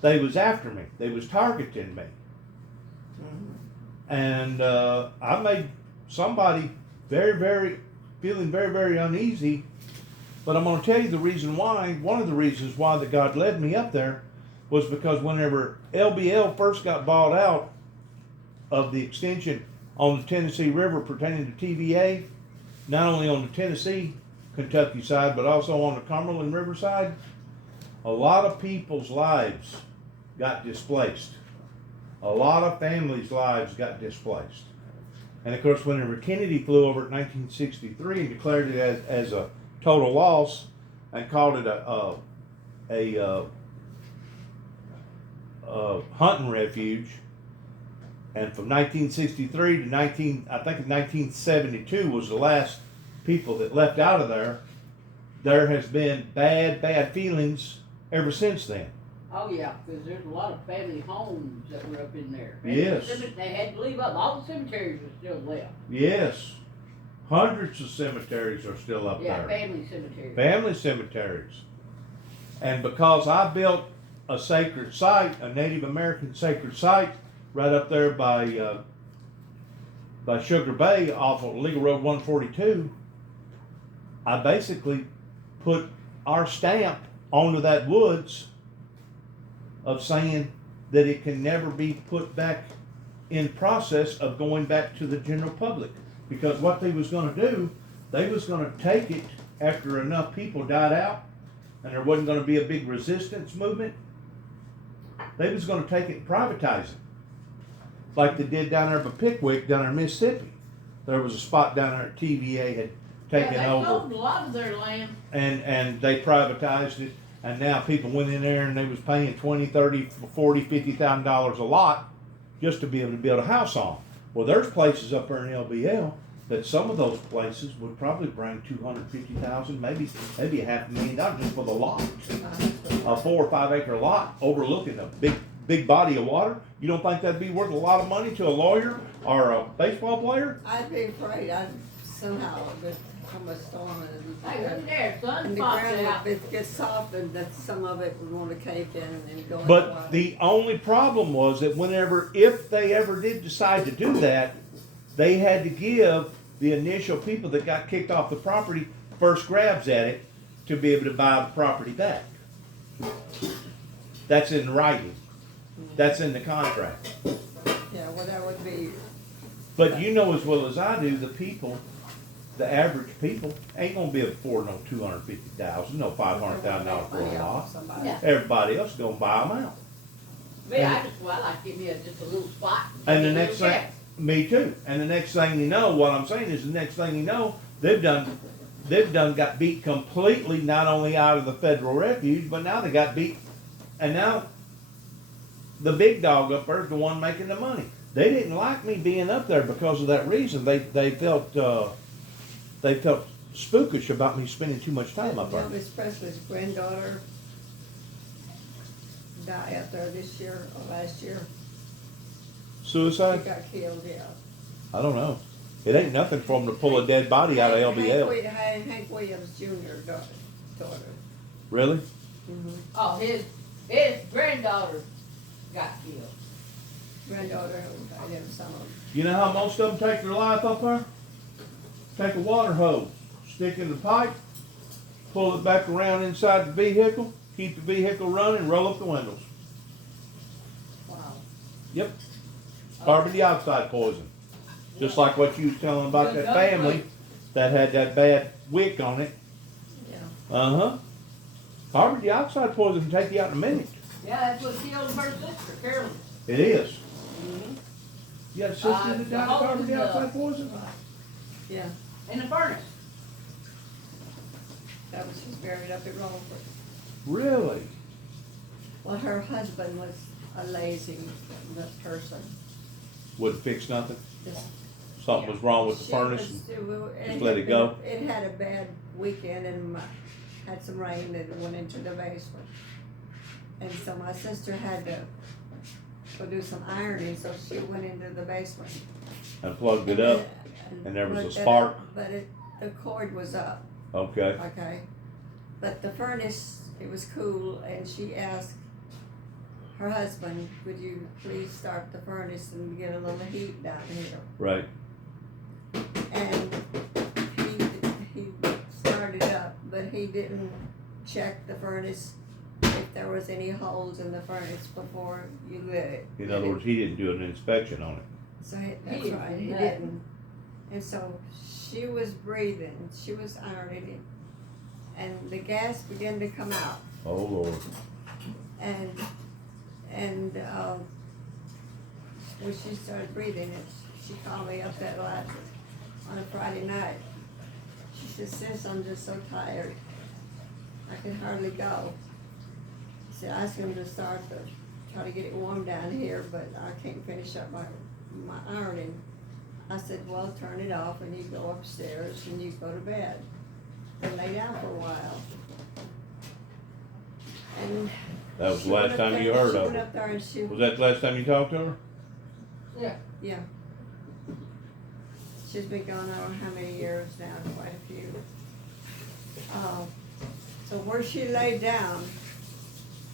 they was after me. They was targeting me. Mm-hmm. And I made somebody feeling very, very uneasy. But I'm going to tell you the reason why. One of the reasons why that God led me up there was because whenever LBL first got bought out of the extension on the Tennessee River pertaining to TVA, not only on the Tennessee, Kentucky side, but also on the Cumberland River side, a lot of people's lives got displaced. A lot of families' lives got displaced. And of course, whenever Kennedy flew over in 1963 and declared it as a total loss and called it a hunting refuge, and from 1963 to 1972 was the last people that left out of there. There has been bad feelings ever since then. Oh yeah, because there's a lot of family homes that were up in there. Yes. They had to leave up. All the cemeteries are still left. Yes, hundreds of cemeteries are still up Yeah, there. family cemeteries. Family cemeteries. And because I built a sacred site, a Native American sacred site, right up there by Sugar Bay off of Legal Road 142, I basically put our stamp onto that woods of saying that it can never be put back in process of going back to the general public. Because what they was going to do, they was going to take it after enough people died out and there wasn't going to be a big resistance movement. They was going to take it and privatize it, like they did down there by Pickwick, down there in Mississippi. There was a spot down there TVA had taken they over, sold a lot of their land. and they privatized it, and now people went in there and they was paying $20, $30, $40, $50,000 a lot just to be able to build a house on. Well, there's places up there in LBL that some of those places would probably bring $250,000, maybe $500,000 just for the lot. A 4 or 5 acre lot overlooking a big body of water. You don't think that'd be worth a lot of money to a lawyer or a baseball player? I'd be afraid I'd somehow just come a storm Hey, look there, sun and the popped ground out. would get soft and that some of it would want to cave in and go in the But water. the only problem was that if they ever did decide to do that, they had to give the initial people that got kicked off the property first grabs at it to be able to buy the property back. That's in writing. That's in the contract. Yeah, well, that would be, But you know as well as I do, the people the average people ain't gonna be able to afford no $250,000, no $500,000 for a lot. Yeah. Everybody else gonna buy them out. Me, I like to give me just a little spot. And the get a next little thing, check. me too. And the next thing you know, what I'm saying is, the next thing you know, they've done got beat completely, not only out of the federal refuge, but now they got beat, and now the big dog up there is the one making the money. They didn't like me being up there because of that reason. They felt spookish about me spending too much time up there. Elvis Presley's granddaughter died out there this year or last year. She Suicide? got killed, yeah. I don't know. It ain't nothing for them to pull a dead body out of LBL. Hank Williams Jr. daughter. Really? Mm-hmm. Oh, his granddaughter got killed. Granddaughter who died in some of them. You know how most of them take their life up there? Take a water hose, stick in the pipe, pull it back around inside the vehicle, keep the vehicle running, roll up the windows. Wow. Yep. Carbon dioxide poison. Just like what you was telling about that family that had that bad wick on it. Yeah. Uh-huh. Carbon dioxide poison can take you out in a minute. Yeah, that's what killed her sister, Carolyn. It is. Mm-hmm. You got a sister that died of carbon dioxide poison? Yeah. In the furnace. That was just buried up at Rolford. Really? Well, her husband was a lazy person. Wouldn't fix nothing? Just Something was wrong with the She furnace? was- and it just let had it go? It had a bad weekend and had some rain that went into the basement. And so my sister had to go do some ironing, so she went into the basement. And plugged it up? And there was a plugged it spark? up, but the cord was up, Okay. okay? But the furnace, it was cool, and she asked her husband, would you please start the furnace and get a little heat down here? Right. And he started up, but he didn't check the furnace if there was any holes in the furnace before you lit it. In other words, he didn't do an inspection on it. So that's didn't right, do he that. didn't. And so she was breathing, she was ironing, and the gas began to come out. Oh, Lord. And when she started breathing, she called me up that night on a Friday night. She said, "Sis, I'm just so tired. I can hardly go." She said, "I asked him to try to get it warm down here, but I can't finish up my ironing." I said, "Well, turn it off and you go upstairs and you go to bed and lay down for a while." And That was she the went last up time there- you heard she of went her. up there and she, Was that the last time you talked to her? Yeah. yeah. She's been gone, I don't know how many years now, quite a few. So where she laid down,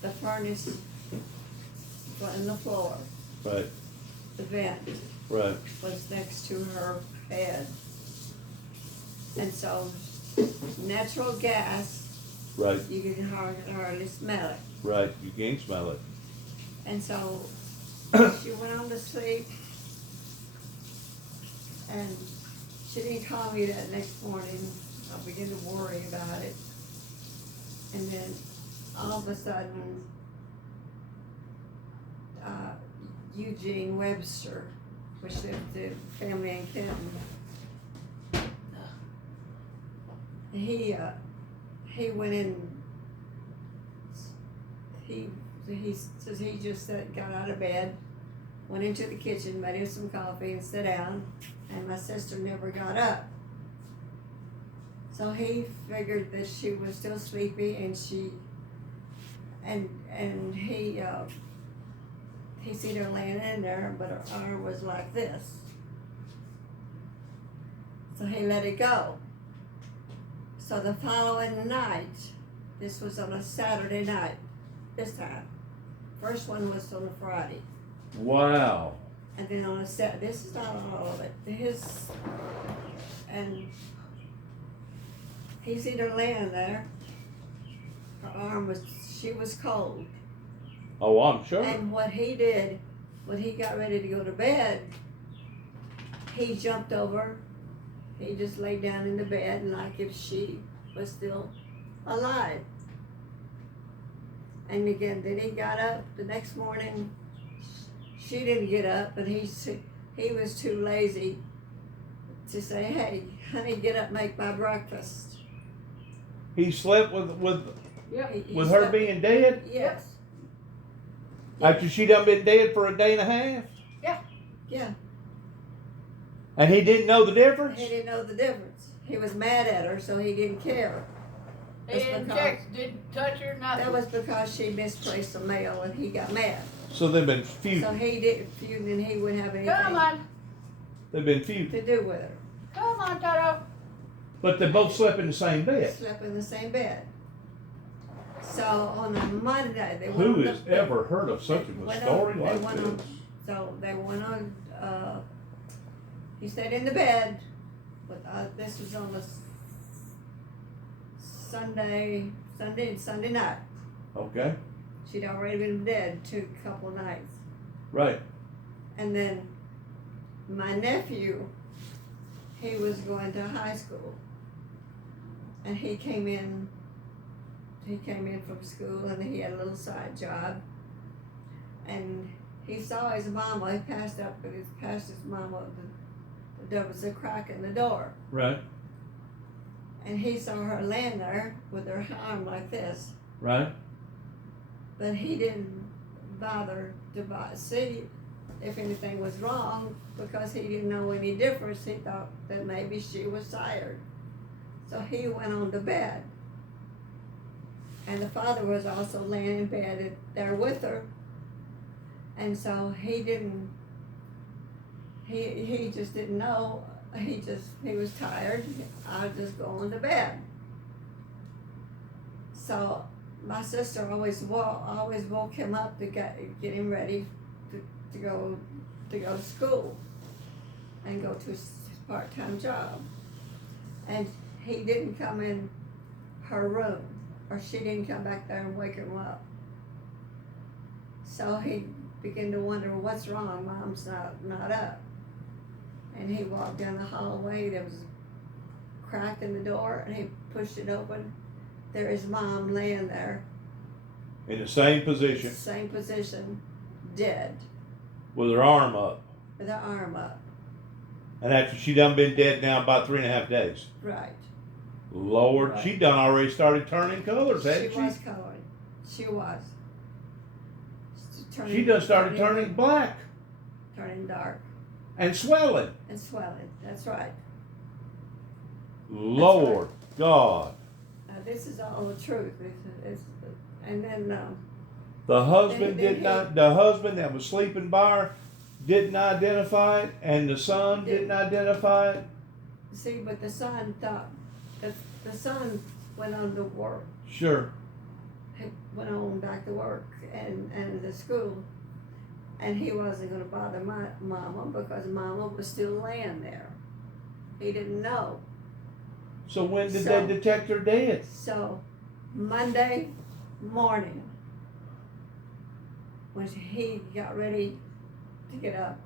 the furnace was in the floor, Right. the vent Right. was next to her bed. And so natural gas, Right. you can hardly smell it. Right. You can't smell it. And so she went on to sleep, and she didn't call me that next morning. I began to worry about it. And then all of a sudden, Eugene Webster, which lived the family in Kenton, he went in. He says he just got out of bed, went into the kitchen, made him some coffee and sat down, and my sister never got up. So he figured that she was still sleepy, and he seen her laying in there, but her arm was like this. So he let it go. So the following night, this was on a Saturday night, this time. First one was on a Friday. Wow. And then on a this is not all of it, and he seen her laying there. Her arm she was cold. Oh, I'm sure. And what he did, when he got ready to go to bed, he jumped over he just laid down in the bed and like if she was still alive. And again, then he got up the next morning. She didn't get up, but he was too lazy to say, "Hey, honey, get up, make my breakfast." He slept Yep. He with her slept- being dead Yes. after she done been dead for a day and a half, Yeah. and he didn't know the difference. He didn't know the difference. He was mad at her, so he didn't care. They That's didn't because- check, didn't touch her, nothing. That was because she misplaced the mail and he got mad. So they've been So feuding. he didn't feud and he wouldn't have Come anything on, They've been feuding, to do with her. come on, Toto. but they both slept in the same bed. Slept in the same bed. So on a Monday, they went Who on has the, ever heard of such they a went story on- they like went on- this? So they went on, he stayed in the bed, but this was on a Sunday night. Okay, She'd already been dead a couple of nights. right. And then my nephew, he was going to high school. And he came in from school and he had a little side job. And he saw his mama, he passed his mama, there was a crack in the door. Right, And he saw her laying there with her arm like this. right. But he didn't bother to see if anything was wrong because he didn't know any difference. He thought that maybe she was tired. So he went on to bed. And the father was also laying in bed there with her. And so he just didn't know. He was tired. I'll just go on to bed. So my sister always woke him up to get him ready to go to school and go to his part-time job. And he didn't come in her room, or she didn't come back there and wake him up. So he began to wonder, what's wrong? Mom's not up. And he walked down the hallway. There was a crack in the door, and he pushed it open. There is Mom laying there, In the same position same position, dead, with her arm up. with her arm up. And after she done been dead now about 3.5 days. Right. Lord, Right. she done already started turning colors, hadn't She was coloring. She was. She done started turning black Turning dark and swelling. and swelling. That's right. Lord God. Now, this is all the truth. And then The husband They- did not, the husband that was sleeping by her didn't identify it, and the son didn't identify it. see, but the son thought that the son went on to work. Sure. He went on back to work and to school, and he wasn't going to bother my mama because mama was still laying there. He didn't know. So when did So- they detect her dead? So Monday morning, when he got ready to get up,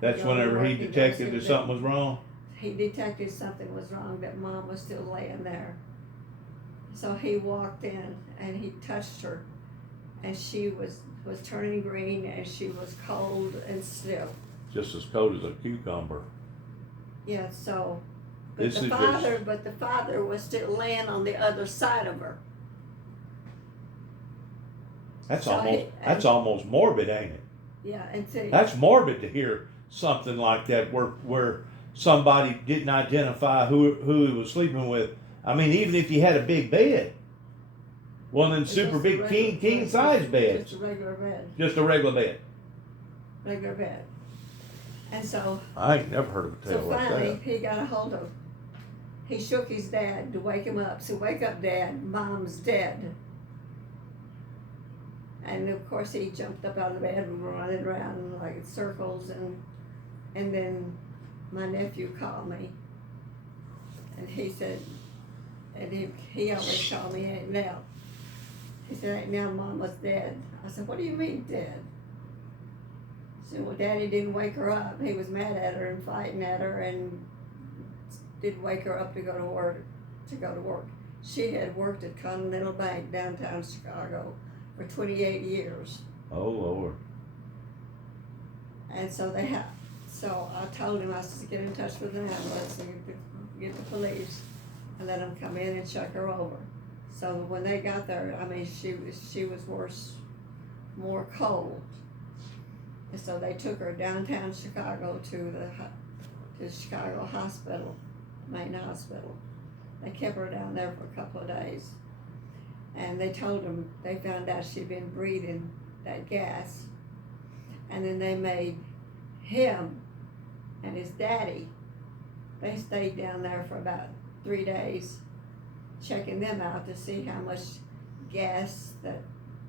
That's go to whenever work, he goes detected to that the- something was wrong. he detected something was wrong, that Mom was still laying there. So he walked in and he touched her, and she was turning green and she was cold and stiff. Just as cold as a cucumber. Yeah, so, but This the is father, but the father was still laying on the other side of her. That's So that's almost morbid, ain't it? Yeah, and see, That's morbid to hear something like that where somebody didn't identify who he was sleeping with. I mean, even if you had a big bed, one of them it's super just a big regular- king size beds, Just a regular bed, just a regular bed. regular bed. And so, I ain't never heard of a so tale like finally, that. he got a hold of, he shook his dad to wake him up. So, wake up, Dad, Mom's dead. And of course, he jumped up out of the bed and running around like in circles. And then my nephew called me. And he said, and he always called me Aunt Nell. He said, Aunt Nell, Mama's dead. I said, what do you mean dead? He said, well, Daddy didn't wake her up. He was mad at her and fighting at her and didn't wake her up to go to work. She had worked at Continental Bank downtown Chicago for 28 years. Oh Lord. And so so I told him, I said, get in touch with the ambulance and get the police and let them come in and check her over. So when they got there, I mean, she was worse, more cold. And so they took her downtown Chicago to the Chicago hospital, main hospital. They kept her down there for a couple of days. And they told them, they found out she'd been breathing that gas. And then they made him and his daddy, they stayed down there for about 3 days, checking them out to see how much gas that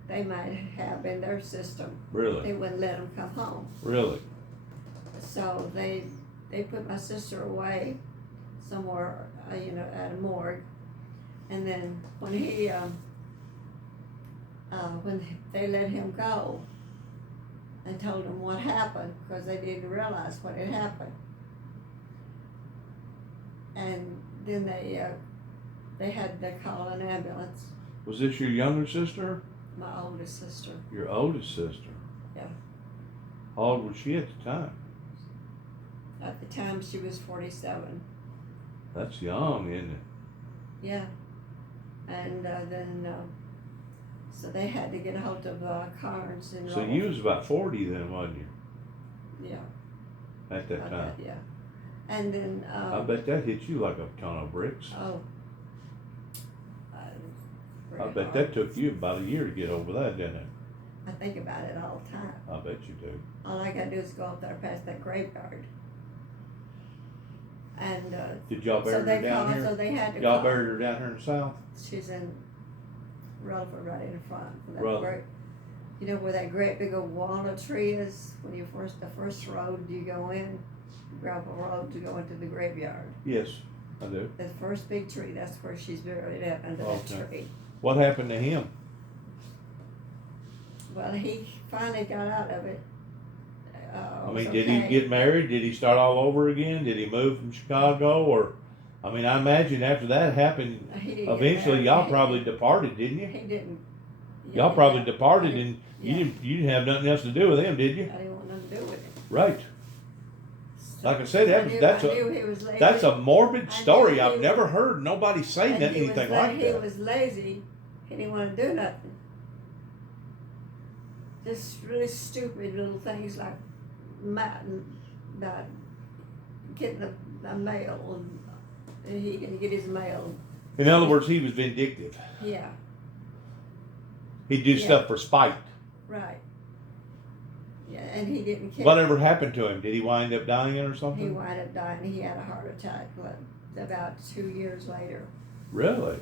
they might have in their system. Really? They wouldn't let them come home. Really? So they put my sister away somewhere, at a morgue. And then when they let him go and told him what happened, because they didn't realize what had happened. And then they had to call an ambulance. Was this your younger sister? My oldest sister. Your oldest sister? Yeah. How old was she at the time? At the time she was 47. That's young, isn't it? Yeah. And then, so they had to get a hold of Carnes and So you was about 40 then, wasn't you? Yeah. At that time? Yeah. And then. I bet that hit you like a ton of bricks. Oh. I bet that took you about a year to get over that, didn't it? I think about it all the time. I bet you do. All I gotta do is go up there past that graveyard. And Did y'all bury her down here? So they had to Y'all call. buried her down here in the south? She's in Rutherford, right in front. Rutherford. You know where that great big old walnut tree is? When you the first road you go in, gravel road to go into the graveyard. Yes, I do. The first big tree, that's where she's buried at, under that tree. What happened to him? Well, he finally got out of it. I mean, did he get married? Did he start all over again? Did he move from Chicago? Or, I mean, I imagine after that happened, eventually y'all probably departed, didn't you? He didn't. Y'all probably departed, and you didn't have nothing else to do with him, did you? I didn't want nothing to do with it. Right. So Like I said, that's a morbid story. I've never heard nobody say anything like He that. was lazy. He didn't want to do nothing. Just really stupid little things like about getting the mail, and he didn't get his mail. In other words, he was vindictive. Yeah. He'd do stuff for spite. Right. Yeah, and he didn't care. Whatever happened to him? Did he wind up dying or something? He wound up dying. He had a heart attack about 2 years later. Really?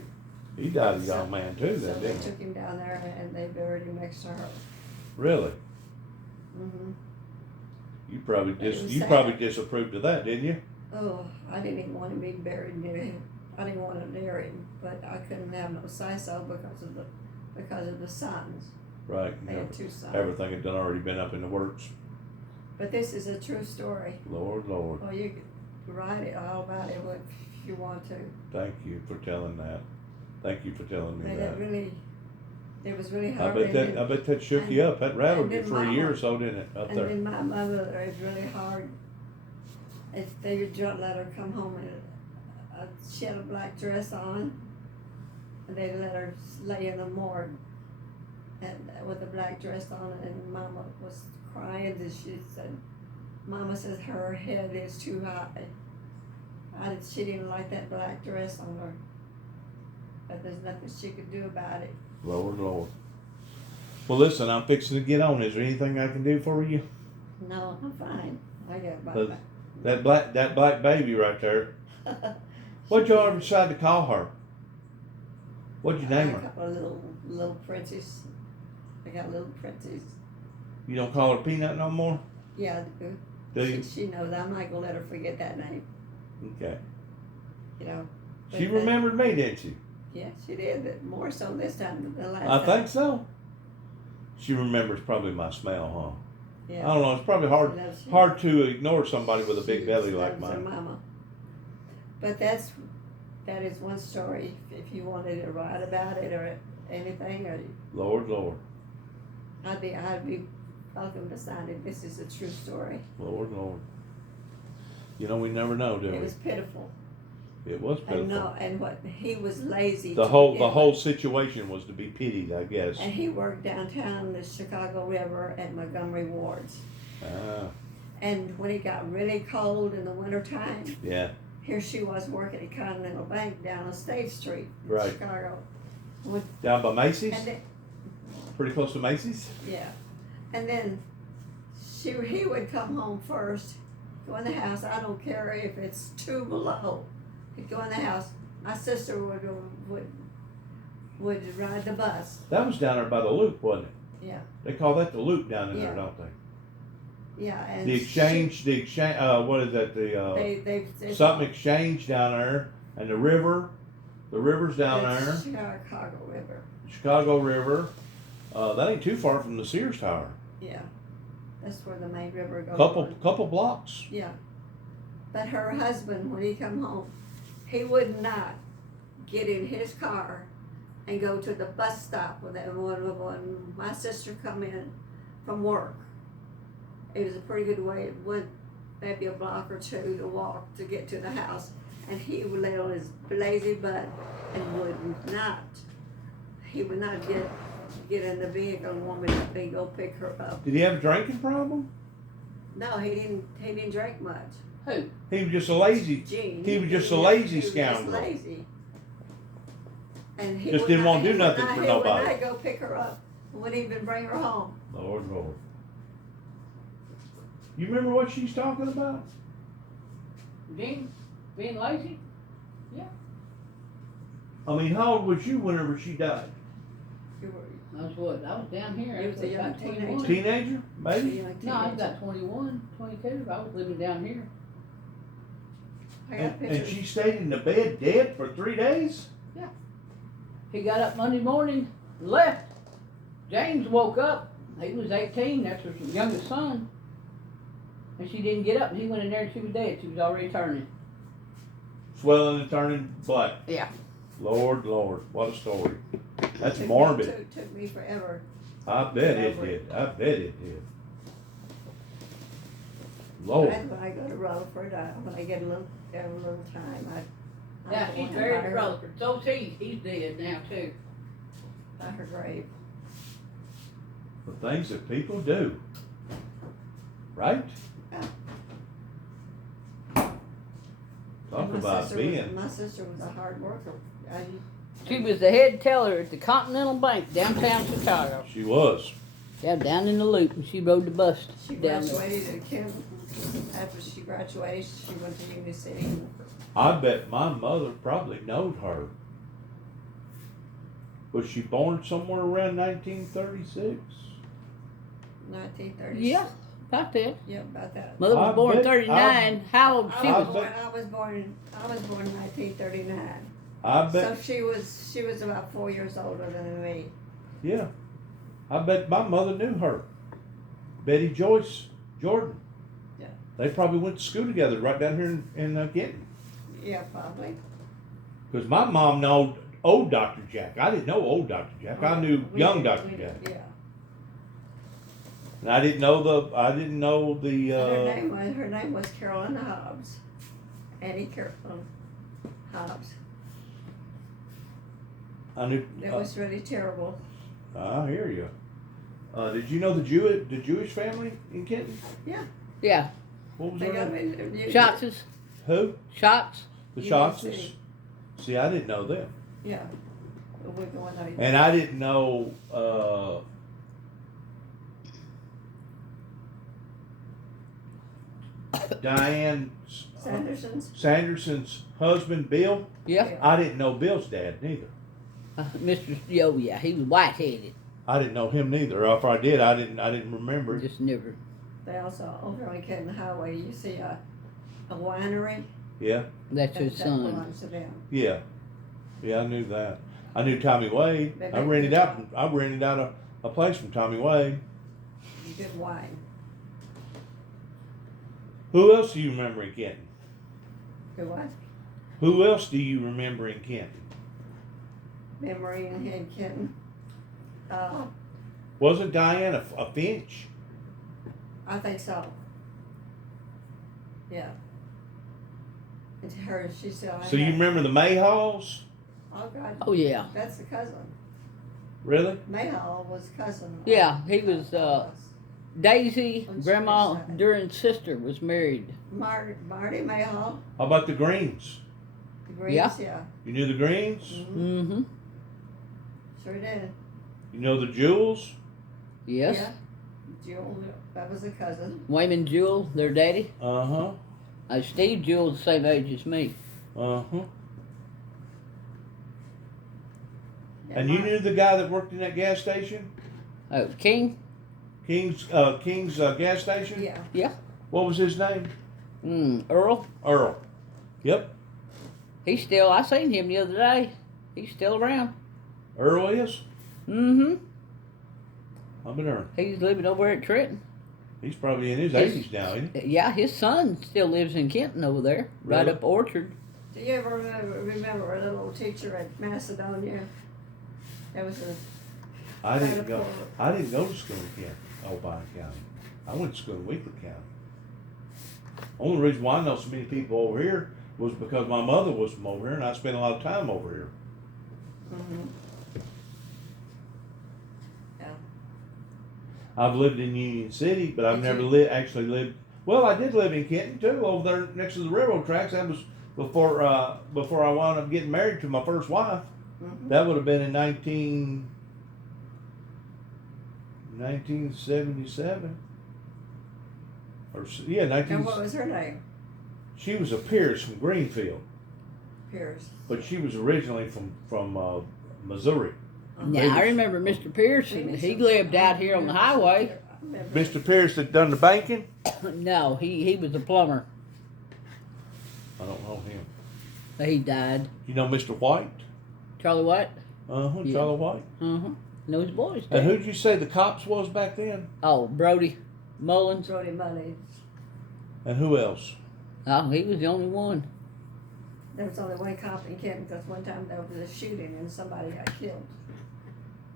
He died a young man too, So then, they didn't he? took him down there and they buried him next to her. Really? Mm-hmm. You probably It was you sad. probably disapproved of that, didn't you? Oh, I didn't even want to be buried near him. I didn't want to near him, but I couldn't have no say-so because of the sons. Right. They had 2 sons. Everything had done already been up in the works. But this is a true story. Lord. Well, you can write it all about it if you want to. Thank you for telling that. Thank you for telling me But that. it was really I hard. bet that shook you up. That rattled you then for a year or so, didn't it? Up And there. then my mother, it's really hard. If they would just let her come home and she had a black dress on, and they let her lay in the morgue and with a black dress on, and Mama was crying, and she said, Mama says her head is too high. She didn't like that black dress on her, but there's nothing she could do about it. Lord. Well, listen, I'm fixing to get on. Is there anything I can do for you? No, I'm fine. I got my That black baby right there. What'd y'all ever decide to call her? What'd you name A her? couple of little princes. I got little princes. You don't call her Peanut no more? Yeah, I do. Do you? She knows. I'm not gonna let her forget that name. Okay. You know. She remembered me, didn't she? Yeah, she did. But more so this time than the last I time. think so. She remembers probably my smell, huh? Yeah. I don't know. It's probably hard to ignore somebody with a big belly like That was her mine. mama. But that is one story, if you wanted to write about it or anything, or Lord, Lord, I'd be welcome to sign it. This is a true story. Lord, Lord. You know, we never know, do It we? was pitiful. It was pitiful. And no, and what he was lazy. The to whole begin with. situation was to be pitied, I guess. And he worked downtown the Chicago River at Montgomery Wards. Ah, And when it got really cold in the wintertime, yeah, here she was working at Continental Bank down on State Street in Right. Chicago. down by Macy's, And then, pretty close to Macy's. yeah. And then he would come home first, go in the house. I don't care if it's 2 below. He'd go in the house. My sister would ride the bus. That was down there by the Loop, wasn't it? Yeah. They call that the Loop down in there, Yeah. don't they? Yeah, and The exchange. What is that? they Something exchange down there, and the river's down there. Chicago River. Chicago River. That ain't too far from the Sears Tower. Yeah, that's where the main river goes. Couple blocks. Yeah, but her husband, when he come home, he would not get in his car and go to the bus stop when my sister come in from work. It was a pretty good way. It went maybe a block or two to walk to get to the house, and he would lay on his lazy butt and would not. He would not get in the vehicle and want me to go pick her up. Did he have a drinking problem? No, he didn't. He didn't drink much. Who? He was just a lazy. Gene. He was just a lazy he was scoundrel. Just lazy. And he Just would didn't not- want to do he would nothing not- for he nobody. would not go pick her up. Wouldn't even bring her home. Lord, Lord. You remember what she's talking about? Jean? Being lazy? I mean, how old was you whenever she died? You were I was down here. He was a young about 21. Teenager, a maybe? young No, I was teenager. about 21, 22. I was living down here. I got And pictures. she stayed in the bed dead for 3 days? He got up Monday morning, left. James woke up. He was 18. That's her youngest son. And she didn't get up. And he went in there and she was dead. She was already turning. Swelling and turning black. Yeah. Lord, Lord, what a story. That's Took me- morbid. Took me forever. I bet it did. I bet it did. Lord. When I go to Rutherford, when I get a little time, I Yeah, go she's in buried by in her- Rutherford. So's he. He's dead now too. by her grave. The things that people do. Right? Yeah. Talk And about being. my sister was a hard worker. She was the head teller at the Continental Bank downtown Chicago. She was. Yeah, down in the Loop, and she rode the bus She down there. graduated at Kim. After she graduated, she went to Union City. I bet my mother probably knowed her. Was she born somewhere around 1936? 1936. Yeah, about that. Yeah, about that. Mother was I born bet- 39. How old she I was? bet- I was born in 1939. I So bet, she was about 4 years older than me. yeah. I bet my mother knew her. Betty Joyce Jordan. Yeah. They probably went to school together right down here in Kenton. Yeah, probably. Because my mom knew old Dr. Jack. I didn't know old Dr. Jack. I knew We young did- Dr. we Jack. did, Yeah. And I didn't know the, Her name was Carolyn Hobbs. Annie Carolyn Hobbs. I knew, It was really terrible. I hear you. Did you know the Jewish family in Kenton? Yeah, What was They their got name? me. Who? Shots. The Union Shotzes? City. See, I didn't know them. Yeah. But we're going out. And I didn't know, Diane Sanderson's husband, Bill. Yeah. I didn't know Bill's dad neither. Mr. Oh yeah, he was white-headed. I didn't know him neither. Or if I did, I didn't remember. Just never. They also, over on Kenton Highway, you see a winery. Yeah, That's his That son. belongs to them. yeah, I knew that. I knew Tommy Wade. They I make rented good out. I rented out a place from Tommy Wade. Good wine. Who else do you remember in Kenton? Good what? Who else do you remember in Kenton? Memory and Head Kenton. Wasn't Diane a Finch? I think so. Yeah. It's her, she said. So you remember the Mayhalls? Oh, God. Oh, yeah. That's the cousin. Really? Mayhall was cousin. Yeah, he was, Daisy, On Grandma Sunnyside. Duran's sister was married. Marty Mayhall. How about the Greens? The Greens, Yeah. yeah. You knew the Greens? Mm-hmm. Mm-hmm. Sure did. You know the Jewels? Yes. Yeah. Jewel, that was a cousin. Wayman Jewell, their daddy. Uh-huh. Steve Jewell's the same age as me. Uh-huh. Yeah, And you knew the guy that worked in that gas station? Oh, King? King's gas station? Yeah. What was his name? Earl? Earl. Yep. He's still, I seen him the other day. He's still around. Earl is? Mm-hmm. I've been there. He's living over at Trenton. He's probably in his His- 80s now, isn't he? Yeah, his son still lives in Kenton over there, right Really? up Orchard. Do you ever remember a little teacher at Macedonia? There was a. I didn't go to school in Kent, Albina County. I went to school in Weakley County. Only reason why I know so many people over here was because my mother was from over here and I spent a lot of time over here. Mm-hmm. I've lived in Union City, but I've Did never you? actually lived. Well, I did live in Kenton too, over there next to the railroad tracks. That was before I wound up getting married to my first wife. Mm-hmm. That would have been in 1977. Yeah, 19. And what was her name? She was a Pierce from Greenfield, Pierce. but she was originally from Missouri. Now, I remember Mr. Pearson. He lived out here on the highway. Mr. Pierce that done the banking. No, he was a plumber. I don't know him. He died. You know Mr. White? Charlie White? Yeah. Charlie White. Uh-huh. Know his boys. And did. who'd you say the cops was back then? Oh, Brody Mullins. Brody Mullins. And who else? Oh, he was the only one. There was only one cop in Kenton because one time there was a shooting and somebody got killed.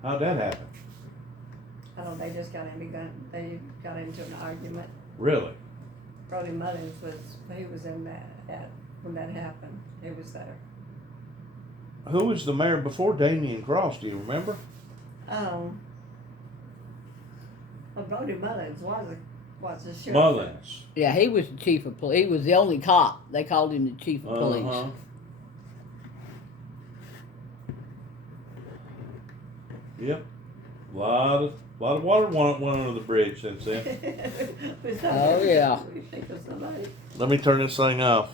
How'd that happen? They just got into an argument. Really? Brody Mullins he was in that when that happened. He was there. Who was the mayor before Damian Cross? Do you remember? Well, Brody Mullins was a sheriff. Mullins. Yeah, he was the chief of police. He was the only cop. They called him the chief of police. Uh-huh. Yep. A lot of water went under the bridge since then. Oh, yeah. We think of somebody. Let me turn this thing off.